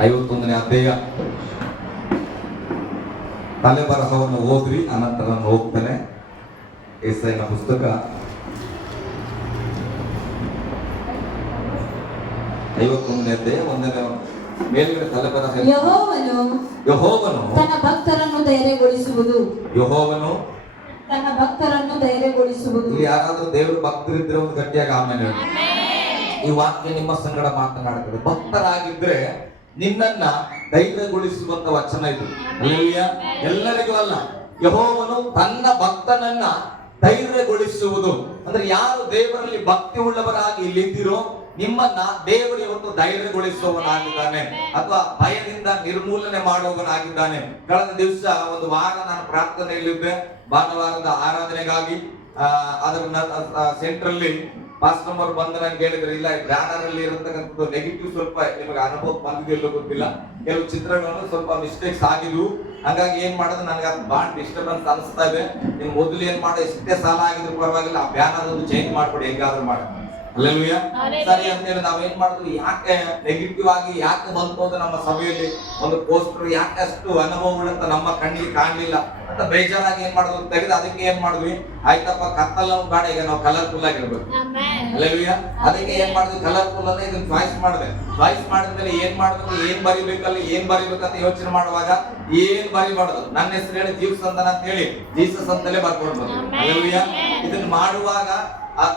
51ನೇ ಅಧ್ಯಾಯ ತಲೆಬರಹವನ್ನು ಓದ್ರಿ, ಅನಂತರ ನಾನು ಹೋಗ್ತೇನೆ. ಯೆಶಾಯನ ಪುಸ್ತಕ 51ನೇ ಅಧ್ಯಾಯ 1ನೇ ಮೇಲ್ಗಡೆ ತಲೆಬರಹ. ಯೆಹೋವನು ತನ್ನ ಭಕ್ತರನ್ನು ಧೈರ್ಯಗೊಳಿಸುವುದು. ಯೆಹೋವನು ತನ್ನ ಭಕ್ತರನ್ನು ಧೈರ್ಯಗೊಳಿಸುವುದು. ಇಲ್ಲಿ ಯಾರಾದ್ರೂ ದೇವರು ಭಕ್ತರಿದ್ರೆ ಒಂದು ಗಟ್ಟಿಯಾಗಿ ಆಮೇಲೆ ಹೇಳಿ. ಈ ವಾಕ್ಯ ನಿಮ್ಮ ಸಂಗಡ ಮಾತನಾಡುತ್ತದೆ. ಭಕ್ತರಾಗಿದ್ರೆ ನಿನ್ನನ್ನ ಧೈರ್ಯಗೊಳಿಸುವಂತ ವಚನ ಇದು. ಹಲ್ಲೆಲೂಯಾ. ಎಲ್ಲರಿಗೂ ಅಲ್ಲ, ಯೆಹೋವನು ತನ್ನ ಭಕ್ತನನ್ನ ಧೈರ್ಯಗೊಳಿಸುವುದು ಅಂದ್ರೆ ಯಾರು ದೇವರಲ್ಲಿ ಭಕ್ತಿ ಉಳ್ಳವರಾಗಿ ಇಲ್ಲಿದ್ದೀರೋ ನಿಮ್ಮನ್ನ ದೇವರು ಇವತ್ತು ಧೈರ್ಯಗೊಳಿಸುವವನಾಗಿದ್ದಾನೆ, ಅಥವಾ ಭಯದಿಂದ ನಿರ್ಮೂಲನೆ ಮಾಡುವವನಾಗಿದ್ದಾನೆ. ಕಳೆದ ದಿವಸ ಒಂದು ವಾರ ನಾನು ಪ್ರಾರ್ಥನೆಯಲ್ಲಿದ್ದೆ ಭಾನುವಾರದ ಆರಾಧನೆಗಾಗಿ. ಅದರ ಸೆಂಟ್ರಲ್ಲಿ ಪಾಸ್ಟರ್ ಅವರು ಬಂದು ನಂಗೆ ಹೇಳಿದ್ರು, ಇಲ್ಲ ಬ್ಯಾನರ್ ಅಲ್ಲಿ ಇರತಕ್ಕಂಥದ್ದು ನೆಗೆಟಿವ್ ಸ್ವಲ್ಪ ನಿಮಗೆ ಅನುಭವ ಬಂದಿದೆಯಲ್ಲೋ ಗೊತ್ತಿಲ್ಲ, ಕೆಲವು ಚಿತ್ರಗಳನ್ನು ಸ್ವಲ್ಪ ಮಿಸ್ಟೇಕ್ಸ್ ಆಗಿದ್ವು. ಹಾಗಾಗಿ ಏನ್ ಮಾಡೋದು, ನನಗೆ ಅದು ಬಹಳ ಡಿಸ್ಟರ್ಬೆನ್ಸ್ ಅನಿಸ್ತಾ ಇದೆ. ನಿಮ್ ಮೊದಲು ಏನ್ ಮಾಡೋ, ಎಷ್ಟೇ ಸಾಲ ಆಗಿದ್ರು ಪರವಾಗಿಲ್ಲ, ಆ ಬ್ಯಾನರ್ ಒಂದು ಚೇಂಜ್ ಮಾಡ್ಕೊಡಿ ಹೇಗಾದ್ರೂ ಮಾಡಿ. ಹಲ್ಲೆಲೂಯಾ. ಸರಿ ಅಂತೇಳಿ ನಾವೇನ್ ಮಾಡಿದ್ವಿ, ಯಾಕೆ ನೆಗೆಟಿವ್ ಆಗಿ ಯಾಕೆ ಬಂತು ಅಂತ ನಮ್ಮ ಸಭೆಯಲ್ಲಿ ಒಂದು ಪೋಸ್ಟರ್ ಯಾಕೆ ಅಷ್ಟು ಅನುಭವಗಳಂತ ನಮ್ಮ ಕಣ್ಣಿಗೆ ಕಾಣಲಿಲ್ಲ ಅಂತ ಬೇಜಾರಾಗಿ ಏನ್ ಮಾಡಿದ್ವಿ, ತೆಗೆದು ಅದಕ್ಕೆ ಏನ್ ಮಾಡಿದ್ವಿ, ಆಯ್ತಪ್ಪ ಕತ್ತಲ್ಲ ಬೇಡ, ಈಗ ನಾವು ಕಲರ್ಫುಲ್ ಆಗಿರ್ಬೇಕು. ಹಲ್ಲೆಲೂಯಾ. ಅದಕ್ಕೆ ಏನ್ ಮಾಡಿದ್ವಿ, ಕಲರ್ಫುಲ್ ಅನ್ನ ಇದನ್ನ ಚಾಯ್ಸ್ ಮಾಡಿದೆ. ಚಾಯ್ಸ್ ಮಾಡಿದ್ಮೇಲೆ ಏನ್ ಮಾಡ್ಬೇಕು, ಏನ್ ಬರಿಬೇಕಲ್ಲ, ಏನ್ ಬರಿಬೇಕಂತ ಯೋಚನೆ ಮಾಡುವಾಗ ಏನ್ ಬರಿಬಾರ್ದು, ನನ್ನ ಹೆಸರು ಹೇಳಿ ಜೀವಸಂದನ ಅಂತ ಹೇಳಿ ಜೀಸಸ್ ಅಂತಲೇ ಬರ್ಕೊಡ್ಬೋದು. ಹಲ್ಲೆಲೂಯಾ. ಇದನ್ನ ಮಾಡುವಾಗ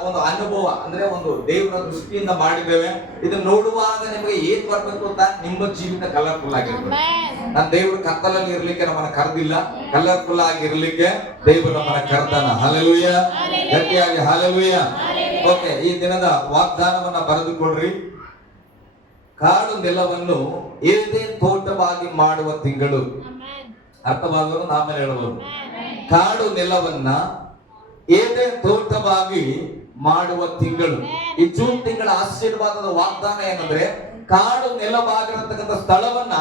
ಒಂದು ಅನುಭವ ಅಂದ್ರೆ ಒಂದು ದೇವರ ದೃಷ್ಟಿಯಿಂದ ಮಾಡಿದ್ದೇವೆ. ಇದನ್ನ ನೋಡುವಾಗ ನಿಮಗೆ ಏನ್ ಬರ್ಬೇಕು ಅಂತ, ನಿಮ್ಮ ಜೀವಿತ ಕಲರ್ಫುಲ್ ಆಗಿರ್ಬೇಕು. ನನ್ನ ದೇವರು ಕತ್ತಲಲ್ಲಿ ಇರ್ಲಿಕ್ಕೆ ನಮ್ಮನ್ನ ಕರೆದಿಲ್ಲ, ಕಲರ್ಫುಲ್ ಆಗಿರ್ಲಿಕ್ಕೆ ದೇವರು ನಮ್ಮನ್ನ ಕರೆದಾನ. ಹಲ್ಲೆಲೂಯಾ. ಗಟ್ಟಿಯಾಗಿ ಹಲ್ಲೆಲೂಯಾ. ಓಕೆ, ಈ ದಿನದ ವಾಗ್ದಾನವನ್ನ ಬರೆದುಕೊಡ್ರಿ. ಕಾಡು ನೆಲವನ್ನು ಏದೇನ್ ತೋಟವಾಗಿ ಮಾಡುವ ತಿಂಗಳು. ಅರ್ಥವಾದವರು ಆಮೇಲೆ ಹೇಳಬಹುದು. ಕಾಡು ನೆಲವನ್ನ ಏದೇನ್ ತೋಟವಾಗಿ ಮಾಡುವ ತಿಂಗಳು. ಈ ಜೂನ್ ತಿಂಗಳ ಆಶೀರ್ವಾದದ ವಾಗ್ದಾನ ಏನಂದ್ರೆ, ಕಾಡು ನೆಲವಾಗಿರತಕ್ಕಂಥ ಸ್ಥಳವನ್ನ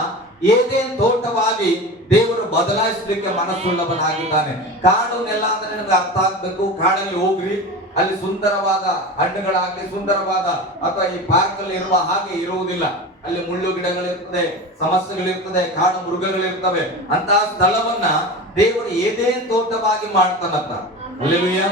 ಏದೇನ್ ತೋಟವಾಗಿ ದೇವರು ಬದಲಾಯಿಸಲಿಕ್ಕೆ ಮನಸ್ಸುಳ್ಳವನಾಗಿದ್ದಾನೆ. ಕಾಡು ನೆಲ ಅಂದ್ರೆ ನಿಮ್ಗೆ ಅರ್ಥ ಆಗ್ಬೇಕು. ಕಾಡಲ್ಲಿ ಹೋಗ್ರಿ, ಅಲ್ಲಿ ಸುಂದರವಾದ ಹಣ್ಣುಗಳಾಗ್ಲಿ, ಸುಂದರವಾದ ಅಥವಾ ಈ ಪಾರ್ಕ್ ಅಲ್ಲಿ ಇರುವ ಹಾಗೆ ಇರುವುದಿಲ್ಲ. ಅಲ್ಲಿ ಮುಳ್ಳು ಗಿಡಗಳಿರ್ತದೆ, ಸಮಸ್ಯೆಗಳಿರ್ತದೆ, ಕಾಡು ಮೃಗಗಳಿರ್ತವೆ. ಅಂತಹ ಸ್ಥಳವನ್ನ ದೇವರು ಏದೇನ್ ತೋಟವಾಗಿ ಮಾಡ್ತಾನಂತ. ಹಲ್ಲೆಲೂಯಾ.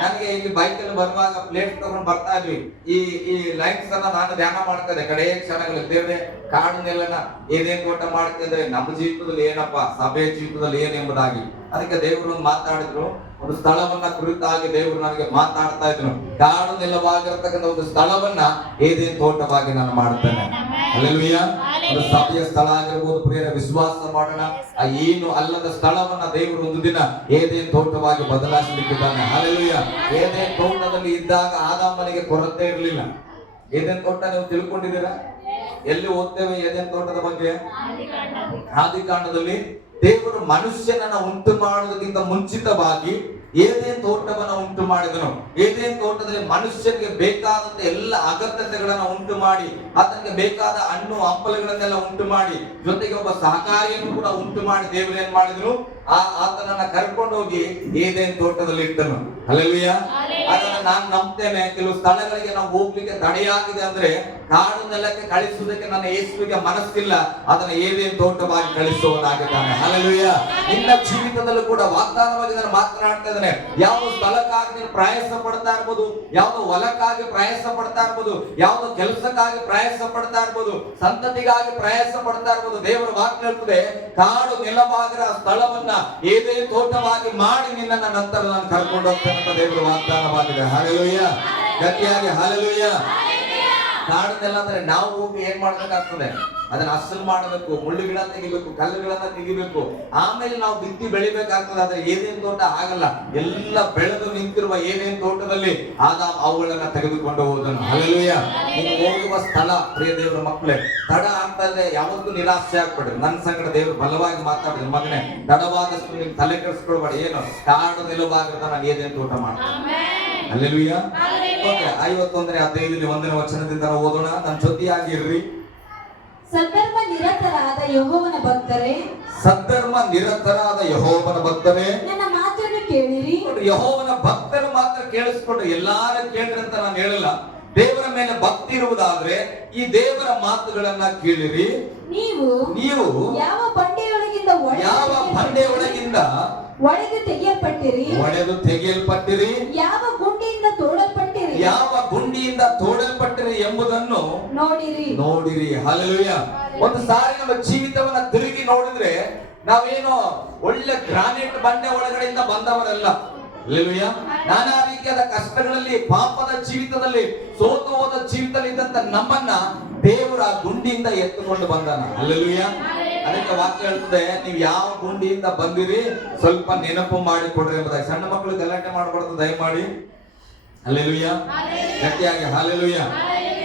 ನನಗೆ ಇಲ್ಲಿ ಬೈಕ್ ಅಲ್ಲಿ ಬರುವಾಗ ಪ್ಲೇಟ್ ತಗೊಂಡು ಬರ್ತಾ ಇದ್ವಿ. ಈ ಲೈನ್ಸ್ ಅನ್ನ ನಾನು ಧ್ಯಾನ ಮಾಡ್ತಾ ಇದ್ದೆ. ಕಡೆಯ ಕ್ಷಣಗಳು ದೇವ್ರೆ ಕಾಡು ನೆಲನ ಏನೇನ್ ತೋಟ ಮಾಡ್ತಿದ್ರೆ ನಮ್ಮ ಜೀವಿತದಲ್ಲಿ ಏನಪ್ಪ, ಸಭೆ ಜೀವಿತದಲ್ಲಿ ಏನೆಂಬುದಾಗಿ. ಅದಕ್ಕೆ ದೇವರು ಮಾತಾಡಿದ್ರು, ಒಂದು ಸ್ಥಳವನ್ನ ಕುರಿತಾಗಿ ದೇವರು ನನಗೆ ಮಾತಾಡ್ತಾ ಇದ್ರು. ಕಾಡು ನೆಲವಾಗಿರತಕ್ಕಂಥ ಒಂದು ಸ್ಥಳವನ್ನ ಏದೇನ್ ತೋಟವಾಗಿ ನಾನು ಮಾಡ್ತೇನೆ. ಹಲ್ಲೆಲೂಯಾ. ಒಂದು ಸಭೆಯ ಸ್ಥಳ ಆಗಿರ್ಬೋದು, ಪ್ರಿಯರ ವಿಶ್ವಾಸ ಮಾಡೋಣ. ಆ ಏನು ಅಲ್ಲದ ಸ್ಥಳವನ್ನ ದೇವರು ಒಂದು ದಿನ ಏದೇನ್ ತೋಟವಾಗಿ ಬದಲಾಯಿಸಲಿಕ್ಕಿದ್ದಾನೆ. ಹಲ್ಲೆಲೂಯಾ. ಏದೇನ್ ತೋಟದಲ್ಲಿ ಇದ್ದಾಗ ಆದಾಮನಿಗೆ ಕೊರತೆ ಇರಲಿಲ್ಲ. ಏದೇನ್ ತೋಟ ನೀವು ತಿಳ್ಕೊಂಡಿದ್ದೀರಾ? ಎಲ್ಲಿ ಓದ್ತೇವೆ ಏದೇನ್ ತೋಟದ ಬಗ್ಗೆ? ಆದಿಕಾಂಡದಲ್ಲಿ ದೇವರು ಮನುಷ್ಯನನ್ನ ಉಂಟು ಮಾಡುವುದಕ್ಕಿಂತ ಮುಂಚಿತವಾಗಿ ಏದೇನ್ ತೋಟವನ್ನ ಉಂಟು ಮಾಡಿದನು. ಏದೇನ್ ತೋಟದಲ್ಲಿ ಮನುಷ್ಯನಿಗೆ ಬೇಕಾದಂತ ಎಲ್ಲ ಅಗತ್ಯತೆಗಳನ್ನ ಉಂಟು ಮಾಡಿ, ಆತನಿಗೆ ಬೇಕಾದ ಹಣ್ಣು ಹಂಪಲುಗಳನ್ನೆಲ್ಲ ಉಂಟು ಮಾಡಿ, ಜೊತೆಗೆ ಒಬ್ಬ ಸಹಕಾರಿಯನ್ನು ಕೂಡ ಉಂಟು ಮಾಡಿ ದೇವರು ಏನ್ ಮಾಡಿದ್ರು, ಆತನನ್ನ ಕರ್ಕೊಂಡು ಹೋಗಿ ಏದೇನ್ ತೋಟದಲ್ಲಿ ಇಟ್ಟನು. ಹಲ್ಲೆಲೂಯಾ. ಅದನ್ನ ನಾನು ನಂಬ್ತೇನೆ. ಕೆಲವು ಸ್ಥಳಗಳಿಗೆ ನಾವು ಹೋಗ್ಲಿಕ್ಕೆ ತಡೆಯಾಗಿದೆ ಅಂದ್ರೆ ಕಾಡು ನೆಲಕ್ಕೆ ಕಳಿಸುವುದಕ್ಕೆ ನನ್ನ ಯೇಸುವಿಗೆ ಮನಸ್ಸಿಲ್ಲ, ಅದನ್ನ ಏದೇನ್ ತೋಟವಾಗಿ ಕಳಿಸುವವನಾಗಿದ್ದಾನೆ. ಹಲ್ಲೆಲೂಯಾ. ನಿನ್ನ ಜೀವಿತದಲ್ಲೂ ಕೂಡ ವಾಗ್ದಾನವಾಗಿ ನಾನು ಮಾತನಾಡ್ತಾ ಇದ್ದೇನೆ. ಯಾವ ಸ್ಥಳಕ್ಕಾಗಿ ನೀನು ಪ್ರಯಾಸ ಪಡ್ತಾ ಇರ್ಬೋದು, ಯಾವ್ದು ಹೊಲಕ್ಕಾಗಿ ಪ್ರಯಾಸ ಪಡ್ತಾ ಇರ್ಬೋದು, ಯಾವ್ದು ಕೆಲಸಕ್ಕಾಗಿ ಪ್ರಯಾಸ ಪಡ್ತಾ ಇರ್ಬೋದು, ಸಂತತಿಗಾಗಿ ಪ್ರಯಾಸ ಪಡ್ತಾ ಇರ್ಬೋದು, ದೇವರ ವಾಕ್ಯ ಹೇಳ್ತದೆ, ಕಾಡು ನೆಲವಾಗಿರ ಸ್ಥಳವನ್ನ ಏದೇನ್ ತೋಟವಾಗಿ ಮಾಡಿ ನಿನ್ನನ್ನ ನಂತರ ನಾನು ಕರ್ಕೊಂಡು ಹೋಗ್ತೇನೆ ಅಂತ ದೇವರ ವಾಗ್ದಾನವಾಗಿದೆ. ಹಲ್ಲೆಲೂಯಾ. ಗಟ್ಟಿಯಾಗಿ ಹಲ್ಲೆಲೂಯಾ. ಕಾಡು ನೆಲ ಅಂದ್ರೆ ನಾವು ಹೋಗಿ ಏನ್ ಮಾಡ್ಬೇಕಾಗ್ತದೆ, ಅದನ್ನ ಹಸಲು ಮಾಡಬೇಕು, ಮುಳ್ಳು ಗಿಡ ತೆಗಿಬೇಕು, ಕಲ್ಲುಗಳನ್ನ ತೆಗಿಬೇಕು, ಆಮೇಲೆ ನಾವು ಬಿತ್ತಿ ಬೆಳಿಬೇಕಾಗ್ತದೆ. ಆದ್ರೆ ಏನೇನ್ ತೋಟ ಆಗಲ್ಲ. ಎಲ್ಲ ಬೆಳೆದು ನಿಂತಿರುವ ಏನೇನ್ ತೋಟದಲ್ಲಿ ಆದಾಮ್ ಅವುಗಳನ್ನ ತೆಗೆದುಕೊಂಡು ಹೋದನು. ಹಲ್ಲೆಲೂಯಾ. ನೀವು ಹೋಗುವ ಸ್ಥಳ, ಪ್ರಿಯ ದೇವರ ಮಕ್ಕಳೇ, ತಡ ಆಗ್ತಾ ಇದೆ ಯಾವತ್ತೂ ನಿರಾಶೆ ಆಗ್ಬೇಡ್ರಿ. ನನ್ನ ಸಂಗಡ ದೇವರು ಬಲವಾಗಿ ಮಾತಾಡಿದ್ರು, ಮಗನೇ ತಡವಾದಷ್ಟು ನಿಮ್ಗೆ ತಲೆ ಕೆಡಿಸ್ಕೊಳ್ಬೇಡ. ಏನು ಕಾಡು ನಿಲುವಾಗಿರ್ತ ನಾನು ಏನೇನ್ ತೋಟ ಮಾಡ್ತೇನೆ. ಹಲ್ಲೆಲೂಯಾ. ಓಕೆ, 51ನೇ ಅಧ್ಯಾಯದಲ್ಲಿ 1ನೇ ವಚನದಿಂದ ಓದೋಣ. ನನ್ನ ಜೊತೆಯಾಗಿರ್ರಿ. ಸದ್ಧರ್ಮ ನಿರತರಾದ ಯೆಹೋವನ ಭಕ್ತರೇ, ಸದ್ಧರ್ಮ ನಿರತರಾದ ಯೆಹೋವನ ಭಕ್ತರೇ, ನನ್ನ ಮಾತನ್ನು ಕೇಳಿರಿ. ಯೆಹೋವನ ಭಕ್ತರು ಮಾತ್ರ ಕೇಳಿಸ್ಕೊಂಡ್ರೆ ಎಲ್ಲಾರು ಕೇಳ್ರಿ ಅಂತ ನಾನು ಹೇಳಲ್ಲ. ದೇವರ ಮೇಲೆ ಭಕ್ತಿ ಇರುವುದಾದ್ರೆ ಈ ದೇವರ ಮಾತುಗಳನ್ನ ಕೇಳಿರಿ. ನೀವು ನೀವು ಯಾವ ಬಂಡೆಯೊಳಗಿಂದ ಒಡೆದು ತೆಗೆಯಲ್ಪಟ್ಟಿರಿ, ಯಾವ ಗುಂಡಿಯಿಂದ ತೋಡಲ್ಪಟ್ಟಿರಿ ಎಂಬುದನ್ನು ನೋಡಿರಿ. ಹಲ್ಲೆಲೂಯ. ಒಂದು ಸಾರಿ ನಮ್ಮ ಜೀವಿತವನ್ನ ತಿರುಗಿ ನೋಡಿದ್ರೆ ನಾವೇನೋ ಒಳ್ಳೆ ಗ್ರಾನೈಟ್ ಬಂಡೆ ಒಳಗಡೆಯಿಂದ ಬಂದವರಲ್ಲ. ಹಲ್ಲೆಲೂಯ. ನಾನಾ ರೀತಿಯಾದ ಕಷ್ಟಗಳಲ್ಲಿ, ಪಾಪದ ಜೀವಿತದಲ್ಲಿ, ಸೋತು ಹೋದ ಜೀವಿತದಲ್ಲಿ ಇದ್ದಂತ ನಮ್ಮನ್ನ ದೇವರ ಗುಂಡಿಯಿಂದ ಎತ್ತುಕೊಂಡು ಬಂದಾನ. ಹಲ್ಲೆಲೂಯ. ಅದಕ್ಕೆ ವಾಕ್ಯ ಹೇಳ್ತದೆ, ನೀವು ಯಾವ ಗುಂಡಿಯಿಂದ ಬಂದಿರಿ ಸ್ವಲ್ಪ ನೆನಪು ಮಾಡಿ ಕೊಡ್ರಿ ಎಂಬುದಾಗಿ. ಸಣ್ಣ ಮಕ್ಕಳು ಗಲಾಟೆ ಮಾಡಬಾರ್ದು ದಯಮಾಡಿ. ಹಲ್ಲೆಲೂಯ. ಗಟ್ಟಿಯಾಗಿ ಹಲ್ಲೆಲೂಯ.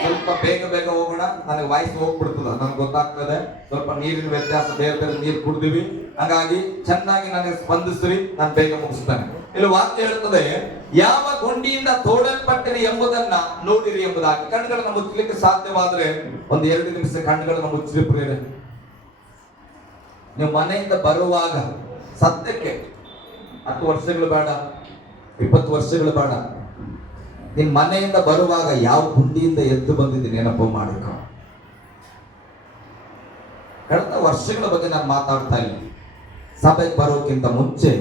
ಸ್ವಲ್ಪ ಬೇಗ ಹೋಗೋಣ, ನನಗೆ ವಾಯ್ಸ್ ಹೋಗ್ಬಿಡ್ತದ, ನನಗೆ ಗೊತ್ತಾಗ್ತದೆ. ಸ್ವಲ್ಪ ನೀರಿನ ವ್ಯತ್ಯಾಸ, ಬೇರೆ ನೀರು ಕುಡ್ದಿವಿ, ಹಾಗಾಗಿ ಚೆನ್ನಾಗಿ ನನಗೆ ಸ್ಪಂದಿಸ್ರಿ, ನಾನು ಬೇಗ ಮುಗಿಸ್ತೇನೆ. ಇಲ್ಲಿ ವಾಕ್ಯ ಹೇಳ್ತದೆ, ಯಾವ ಗುಂಡಿಯಿಂದ ತೋಡಲ್ಪಟ್ಟಿರಿ ಎಂಬುದನ್ನ ನೋಡಿರಿ ಎಂಬುದಾಗಿ. ಕಣ್ಣುಗಳನ್ನ ಮುಚ್ಚಲಿಕ್ಕೆ ಸಾಧ್ಯವಾದ್ರೆ ಒಂದು 2 ನಿಮಿಷ ಕಣ್ಣುಗಳನ್ನ ಮುಚ್ಚಲಿ ಪ್ರಿಯರೇ. ನೀವು ಮನೆಯಿಂದ ಬರುವಾಗ ಸದ್ಯಕ್ಕೆ 10 ವರ್ಷಗಳು ಬೇಡ, 20 ವರ್ಷಗಳು ಬೇಡ, ನಿನ್ ಮನೆಯಿಂದ ಬರುವಾಗ ಯಾವ ಗುಂಡಿಯಿಂದ ಎದ್ದು ಬಂದಿದ್ದೀನಿ ನೆನಪು ಮಾಡಿಕ. ಕಳೆದ ವರ್ಷಗಳ ಬಗ್ಗೆ ನಾನು ಮಾತಾಡ್ತಾ ಇಲ್ಲ. ಸಭೆಗೆ ಬರೋಕ್ಕಿಂತ ಮುಂಚೆ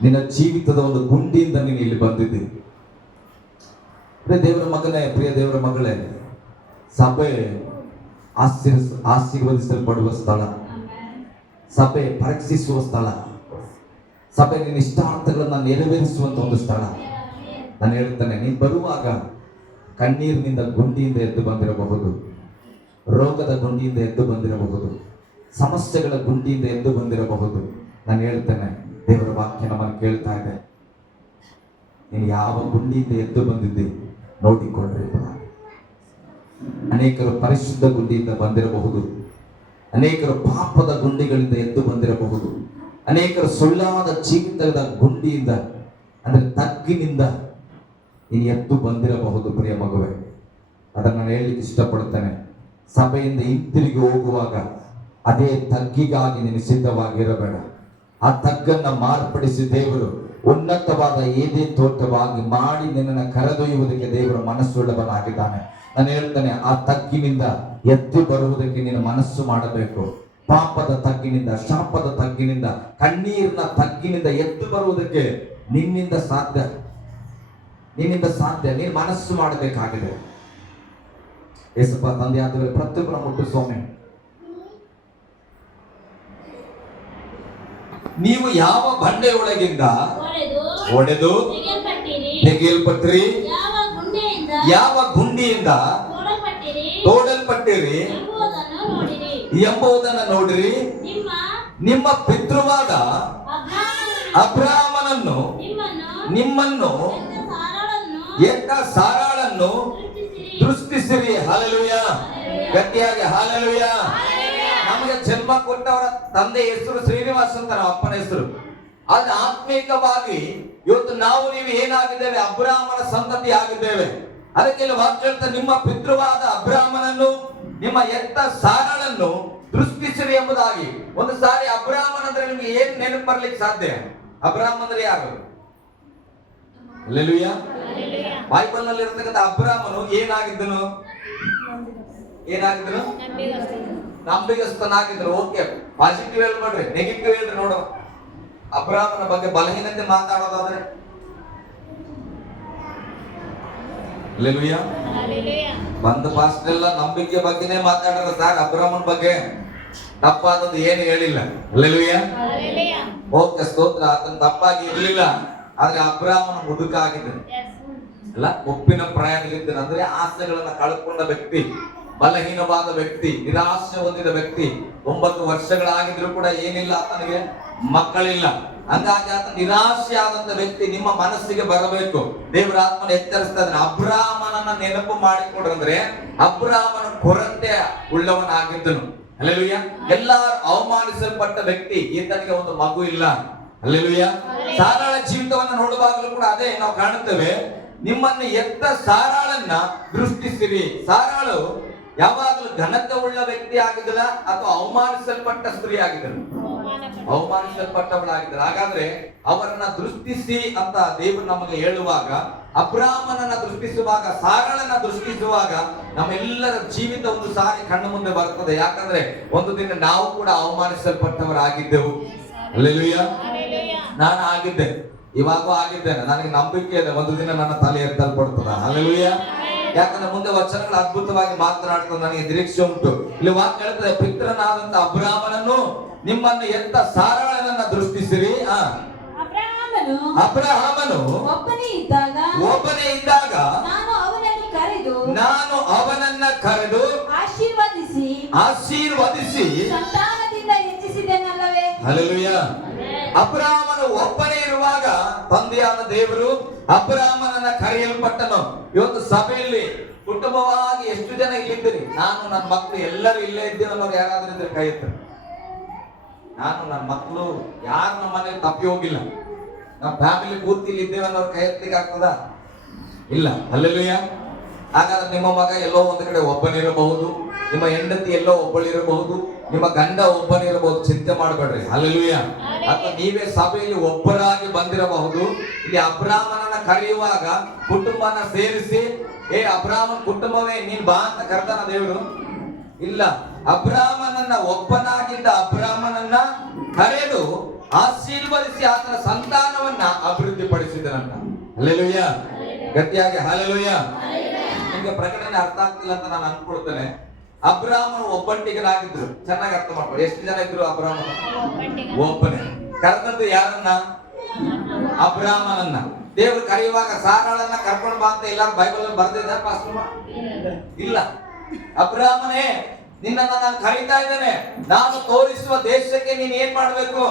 ನಿನ್ನ ಜೀವಿತದ ಒಂದು ಗುಂಡಿಯಿಂದ ನೀನು ಇಲ್ಲಿ ಬಂದಿದ್ದೀನಿ. ದೇವರ ಮಗನೇ, ಪ್ರಿಯ ದೇವರ ಮಗಳೇ, ಸಭೆ ಆಶೀರ್ವದಿಸಲ್ಪಡುವ ಸ್ಥಳ, ಸಭೆ ಪರೀಕ್ಷಿಸುವ ಸ್ಥಳ, ಸಭೆ ನಿನ್ನ ಇಷ್ಟಾರ್ಥಗಳನ್ನ ನೆರವೇರಿಸುವಂತ ಒಂದು ಸ್ಥಳ. ನಾನು ಹೇಳ್ತೇನೆ, ನೀನು ಬರುವಾಗ ಕಣ್ಣೀರಿನಿಂದ ಗುಂಡಿಯಿಂದ ಎದ್ದು ಬಂದಿರಬಹುದು, ರೋಗದ ಗುಂಡಿಯಿಂದ ಎದ್ದು ಬಂದಿರಬಹುದು, ಸಮಸ್ಯೆಗಳ ಗುಂಡಿಯಿಂದ ಎದ್ದು ಬಂದಿರಬಹುದು. ನಾನು ಹೇಳ್ತೇನೆ, ದೇವರ ವಾಕ್ಯ ನಮ್ಮನ್ನು ಕೇಳ್ತಾ ಇದೆ, ನೀನು ಯಾವ ಗುಂಡಿಯಿಂದ ಎದ್ದು ಬಂದಿದ್ದಿ ನೋಡಿಕೊಳ್ಳ್ರಿ. ಅನೇಕರು ಪರಿಶುದ್ಧ ಗುಂಡಿಯಿಂದ ಬಂದಿರಬಹುದು, ಅನೇಕರು ಪಾಪದ ಗುಂಡಿಗಳಿಂದ ಎದ್ದು ಬಂದಿರಬಹುದು, ಅನೇಕರು ಸುಳ್ಳಾದ ಜೀವಿತದ ಗುಂಡಿಯಿಂದ ಅಂದ್ರೆ ತಗ್ಗಿನಿಂದ ನೀನು ಎದ್ದು ಬಂದಿರಬಹುದು. ಪ್ರಿಯ ಮಗುವೆ, ಅದನ್ನು ನಾನು ಹೇಳಲಿಕ್ಕೆ ಇಷ್ಟಪಡ್ತೇನೆ. ಸಭೆಯಿಂದ ಹಿಂತಿರುಗಿ ಹೋಗುವಾಗ ಅದೇ ತಗ್ಗಿಗಾಗಿ ನೀನು ಸಿದ್ಧವಾಗಿರಬೇಡ. ಆ ತಗ್ಗನ್ನ ಮಾರ್ಪಡಿಸಿ ದೇವರು ಉನ್ನತವಾದ ಏದೇ ತೋಟವಾಗಿ ಮಾಡಿ ನಿನ್ನನ್ನು ಕರೆದೊಯ್ಯುವುದಕ್ಕೆ ದೇವರ ಮನಸ್ಸುಳ್ಳವನಾಗಿದ್ದಾನೆ. ನಾನು ಹೇಳ್ತೇನೆ, ಆ ತಗ್ಗಿನಿಂದ ಎದ್ದು ಬರುವುದಕ್ಕೆ ನೀನು ಮನಸ್ಸು ಮಾಡಬೇಕು. ಪಾಪದ ತಗ್ಗಿನಿಂದ, ಶಾಪದ ತಗ್ಗಿನಿಂದ, ಕಣ್ಣೀರಿನ ತಗ್ಗಿನಿಂದ ಎದ್ದು ಬರುವುದಕ್ಕೆ ನಿನ್ನಿಂದ ಸಾಧ್ಯ. ನೀನು ಮನಸ್ಸು ಮಾಡಬೇಕಾಗಿದೆ. ಏಸಪ್ಪ ತಂದೆ ಆದವರೇ, ಪ್ರತಿಯೊಬ್ಬರ ಮುಟ್ಟು ಸ್ವಾಮಿ, ನೀವು ಯಾವ ಬಂಡೆಯೊಳಗಿಂದ ಒಡೆದು ತೆಗೆಯಲ್ಪಟ್ಟಿರಿ, ಯಾವ ಗುಂಡಿಯಿಂದ ತೋಡಲ್ಪಟ್ಟಿರಿ ಎಂಬುದನ್ನು ನೋಡಿರಿ. ನಿಮ್ಮ ಪಿತೃವಾದ ಅಬ್ರಹಾಮನನ್ನು, ನಿಮ್ಮನ್ನು ಎತ್ತ ಸಾರಾಳನ್ನು ದೃಷ್ಟಿಸಿರಿ. ಹಲ್ಲೆಲೂಯ. ಗಟ್ಟಿಯಾಗಿ ಹಲ್ಲೆಲೂಯ. ನಮಗೆ ಜನ್ಮ ಕೊಟ್ಟವರ ತಂದೆ ಹೆಸರು ಶ್ರೀನಿವಾಸ್ ಅಂತ, ನಮ್ಮ ಅಪ್ಪನ ಹೆಸರು. ಆದ್ರೆ ಆತ್ಮೀಕವಾಗಿ ಇವತ್ತು ನಾವು ನೀವು ಏನಾಗಿದ್ದೇವೆ? ಅಬ್ರಹಾಮನ ಸಂತತಿ ಆಗಿದ್ದೇವೆ. ಅದಕ್ಕೆ ವಾಕ್ಯ ಹೇಳ್ತಾರೆ, ನಿಮ್ಮ ಪಿತೃವಾದ ಅಬ್ರಹಾಮನನ್ನು, ನಿಮ್ಮ ಎತ್ತ ಸಾರಾಳನ್ನು ದೃಷ್ಟಿಸಿರಿ ಎಂಬುದಾಗಿ. ಒಂದು ಸಾರಿ ಅಬ್ರಹಾಮನ್ ಅಂದ್ರೆ ನಿಮ್ಗೆ ಏನ್ ನೆನಪು ಬರ್ಲಿಕ್ಕೆ ಸಾಧ್ಯ? ಅಬ್ರಹಾಮ್ ಅಂದ್ರೆ ಯಾರು? ಹಲ್ಲೆಲೂಯ. ಬೈಬಲ್ ನಲ್ಲಿ ಇರತಕ್ಕಂಥ ಅಬ್ರಹಾಮನು ಏನಾಗಿದ್ದನು? ನಂಬಿಗಸ್ತನಾಗಿದ್ರು. ಓಕೆ, ಪಾಸಿಟಿವ್ ಹೇಳ್ಬೇಡ್ರಿ, ನೆಗೆಟಿವ್ ಹೇಳ್ರಿ. ನೋಡು, ಅಬ್ರಹಾಮನ ಬಗ್ಗೆ ಬಲಹೀನತೆ ಮಾತಾಡೋದಾದ್ರೆ, ಹಲ್ಲೆಲೂಯ, ಬಂದ ಪಾಸ್ಟ್ ಎಲ್ಲ ನಂಬಿಕೆ ಬಗ್ಗೆನೇ ಮಾತಾಡೋದು ಸಾರ್. ಅಬ್ರಹಾಮನ ಬಗ್ಗೆ ತಪ್ಪಾದದ್ದು ಏನು ಹೇಳಿಲ್ಲ. ಹಲ್ಲೆಲೂಯ. ಓಕೆ, ಸ್ತೋತ್ರ. ಆತನ ತಪ್ಪಾಗಿ ಇರ್ಲಿಲ್ಲ, ಆದ್ರೆ ಅಬ್ರಹಾಮನ ಮುದುಕ ಆಗಿದ್ದ ಅಲ್ಲ, ಒಪ್ಪಿನ ಪ್ರಯಾಣಲಿದ್ದ ಅಂದ್ರೆ ಆಸೆಗಳನ್ನ ಕಳ್ಕೊಂಡ ವ್ಯಕ್ತಿ, ಬಲಹೀನವಾದ ವ್ಯಕ್ತಿ, ನಿರಾಶೆ ಹೊಂದಿದ ವ್ಯಕ್ತಿ. 9 ವರ್ಷಗಳಾಗಿದ್ರು ಕೂಡ ಏನಿಲ್ಲ, ಆತನಿಗೆ ಮಕ್ಕಳಿಲ್ಲ. ಹಂಗಾಗಿ ಆತ ನಿರಾಶೆ ಆದಂತ ವ್ಯಕ್ತಿ ನಿಮ್ಮ ಮನಸ್ಸಿಗೆ ಬರಬೇಕು. ದೇವರ ಆತ್ಮನ ಎಚ್ಚರಿಸ್ತಾ ಇದ್ದಾನೆ. ಅಬ್ರಹಾಮನನ್ನ ನೆನಪು ಮಾಡಿಕೊಡ್ರಂದ್ರೆ ಅಬ್ರಹಾಮನ ಕೊರತೆ ಉಳ್ಳವನಾಗಿದ್ದನು. ಹಲ್ಲೆಲೂಯ. ಎಲ್ಲಾರು ಅವಮಾನಿಸಲ್ಪಟ್ಟ ವ್ಯಕ್ತಿ, ಈತನಿಗೆ ಒಂದು ಮಗು ಇಲ್ಲ. ಹಲ್ಲೆಲೂಯ. ಸಾರಾಳ ಜೀವಿತವನ್ನ ನೋಡುವಾಗಲೂ ಕೂಡ ಅದೇ ನಾವು ಕಾಣುತ್ತೇವೆ. ನಿಮ್ಮನ್ನು ಎತ್ತ ಸಾರಾಳನ್ನ ದೃಷ್ಟಿಸಿರಿ. ಸಾರಾಳು ಯಾವಾಗಲೂ ಘನತೆ ಉಳ್ಳ ವ್ಯಕ್ತಿ ಆಗಿದ್ದಲ್ಲ ಅಥವಾ ಅವಮಾನಿಸಲ್ಪಟ್ಟ ಸ್ತ್ರೀ ಆಗಿದ್ದಳು? ಅವಮಾನಿಸಲ್ಪಟ್ಟವಳಾಗಿದ್ದಾರೆ. ಹಾಗಾದ್ರೆ ಅವರನ್ನ ದೃಷ್ಟಿಸಿ ಅಂತ ದೇವರು ನಮಗೆ ಹೇಳುವಾಗ, ಅಬ್ರಾಮನನ್ನ ದೃಷ್ಟಿಸುವಾಗ, ಸಾರಳನ್ನ ದೃಷ್ಟಿಸುವಾಗ ನಮ್ಮೆಲ್ಲರ ಜೀವಿತ ಒಂದು ಸಾರಿ ಕಣ್ಣು ಮುಂದೆ ಬರ್ತದೆ. ಯಾಕಂದ್ರೆ ಒಂದು ದಿನ ನಾವು ಕೂಡ ಅವಮಾನಿಸಲ್ಪಟ್ಟವರಾಗಿದ್ದೆವು. ಹಲ್ಲೆಲೂಯಾ. ನಾನು ಆಗಿದ್ದೆ, ಇವಾಗೂ ಆಗಿದ್ದೇನೆ. ನನಗೆ ನಂಬಿಕೆ ಇದೆ, ಒಂದು ದಿನ ನನ್ನ ತಲೆ ಎತ್ತಲ್ಪಡ್ತದ. ಹಲ್ಲೆಲೂಯಾ. ಯಾಕಂದ್ರೆ ಮುಂದೆ ವಚನಗಳು ಅದ್ಭುತವಾಗಿ ಮಾತನಾಡ್ತದೆ, ನನಗೆ ನಿರೀಕ್ಷೆ ಉಂಟು. ಇಲ್ಲಿ ವಾಕ್ಯ ಹೇಳ್ತದೆ, ಪಿತೃನಾದಂತ ಅಬ್ರಾಮನನ್ನು ನಿಮ್ಮನ್ನು ಎತ್ತ ಸಾರಳನನ್ನ ದೃಷ್ಟಿಸಿರಿ. ಅಬ್ರಹಾಮನು ಒಬ್ಬನೇ ಇದ್ದಾಗ ನಾನು ಅವನನ್ನ ಕರೆದು ಆಶೀರ್ವದಿಸಿ ಸಂತಾನದಿಂದ ಹೆಚ್ಚಿಸಿದೆನಲ್ಲವೇ. ಹಲ್ಲೆಲೂಯಾ. ಅಬ್ರಹಾಮನು ಒಬ್ಬನೇ ಇರುವಾಗ ತಂದೆಯಾದ ದೇವರು ಅಬ್ರಹಾಮನನ್ನ ಕರೆಯಲ್ಪಟ್ಟನು. ಇವತ್ತು ಸಭೆಯಲ್ಲಿ ಕುಟುಂಬವಾಗಿ ಎಷ್ಟು ಜನ ಇಲ್ಲಿದ್ದೀರಿ? ನಾನು ನನ್ನ ಮಕ್ಕಳು ಎಲ್ಲರೂ ಇಲ್ಲೇ ಇದ್ದೇವೆ ಅನ್ನೋರು ಯಾರಾದ್ರೂ ಇದ್ರೆ ಕೈ ಎತ್ತರ. ನಾನು ನನ್ನ ಮಕ್ಕಳು ಯಾರು ನಮ್ಮ ಮನೇಲಿ ತಪ್ಪಿ ಹೋಗಿಲ್ಲ, ನಮ್ಮ ಫ್ಯಾಮಿಲಿ ಪೂರ್ತಿ ಇಲ್ಲಿ ಇದ್ದೇವೆ ಅನ್ನೋರು ಕೈ ಎತ್ತಲಿಕ್ಕೆ ಆಗ್ತದ? ಇಲ್ಲ. ಹಲ್ಲೆಲೂಯಾ. ಹಾಗಾದ್ರೆ ನಿಮ್ಮ ಮಗ ಎಲ್ಲೋ ಒಂದು ಕಡೆ ಒಬ್ಬನಿರಬಹುದು, ನಿಮ್ಮ ಹೆಂಡತಿ ಎಲ್ಲೋ ಒಬ್ಬಳಿರಬಹುದು, ನಿಮ್ಮ ಗಂಡ ಒಬ್ಬನಿರಬಹುದು. ಚಿಂತೆ ಮಾಡಬೇಡ್ರಿ. ಹಲ್ಲೆಲೂಯಾ. ಅಥವಾ ನೀವೇ ಸಭೆಯಲ್ಲಿ ಒಬ್ಬರಾಗಿ ಬಂದಿರಬಹುದು. ಇಲ್ಲಿ ಅಬ್ರಾಮನನ್ನ ಕರೆಯುವಾಗ ಕುಟುಂಬನ ಸೇರಿಸಿ, ಅಬ್ರಾಮನ ಕುಟುಂಬವೇ ನೀನ್ ಬಾ ಅಂತ ಕರೆದಾನ ದೇವರು? ಇಲ್ಲ. ಅಬ್ರಾಮನನ್ನ ಒಬ್ಬನಾಗಿದ್ದ ಅಬ್ರಾಮನನ್ನ ಕರೆದು ಆಶೀರ್ವದಿಸಿ ಆತನ ಸಂತಾನವನ್ನ ಅಭಿವೃದ್ಧಿ ಪಡಿಸಿದನಂತ. ಹಲ್ಲೆಲೂಯಾ. ಗಟ್ಟಿಯಾಗಿ ಹಲ್ಲೆಲೂಯಾ. ನಿಮ್ಗೆ ಪ್ರಕಟಣೆ ಅರ್ಥ ಆಗ್ತಿಲ್ಲ ಅಂತ ನಾನು ಅನ್ಕೊಳ್ತೇನೆ. ಅಬ್ರಾಮನು ಒಬ್ಬಂಟಿಗನಾಗಿದ್ರು. ಚೆನ್ನಾಗಿ ಅರ್ಥ ಮಾಡ್ಕೊಳ್ಳಿ. ಎಷ್ಟು ಜನ ಇದ್ರು ಅಬ್ರಾಮನು? ಒಬ್ಬನೇ. ಕರೆದದ್ದು ಯಾರನ್ನ? ಅಬ್ರಾಮನನ್ನ. ದೇವರು ಕರೆಯುವಾಗ ಸಾರಾಳನ್ನ ಕರ್ಕೊಂಡು ಬಾ ಅಂತ ಎಲ್ಲಾರು ಬೈಬಲ್ ಅಲ್ಲಿ ಬರ್ದಿದ್ದಾರೆ ಪಾಸ್ಟರ್? ಇಲ್ಲ. ಅಬ್ರಾಮನೇ, ನಿನ್ನನ್ನ ನಾನು ಕರೀತಾ ಇದ್ದೇನೆ, ನಾನು ತೋರಿಸುವ ದೇಶಕ್ಕೆ ನೀನ್ ಏನ್ ಮಾಡ್ಬೇಕು?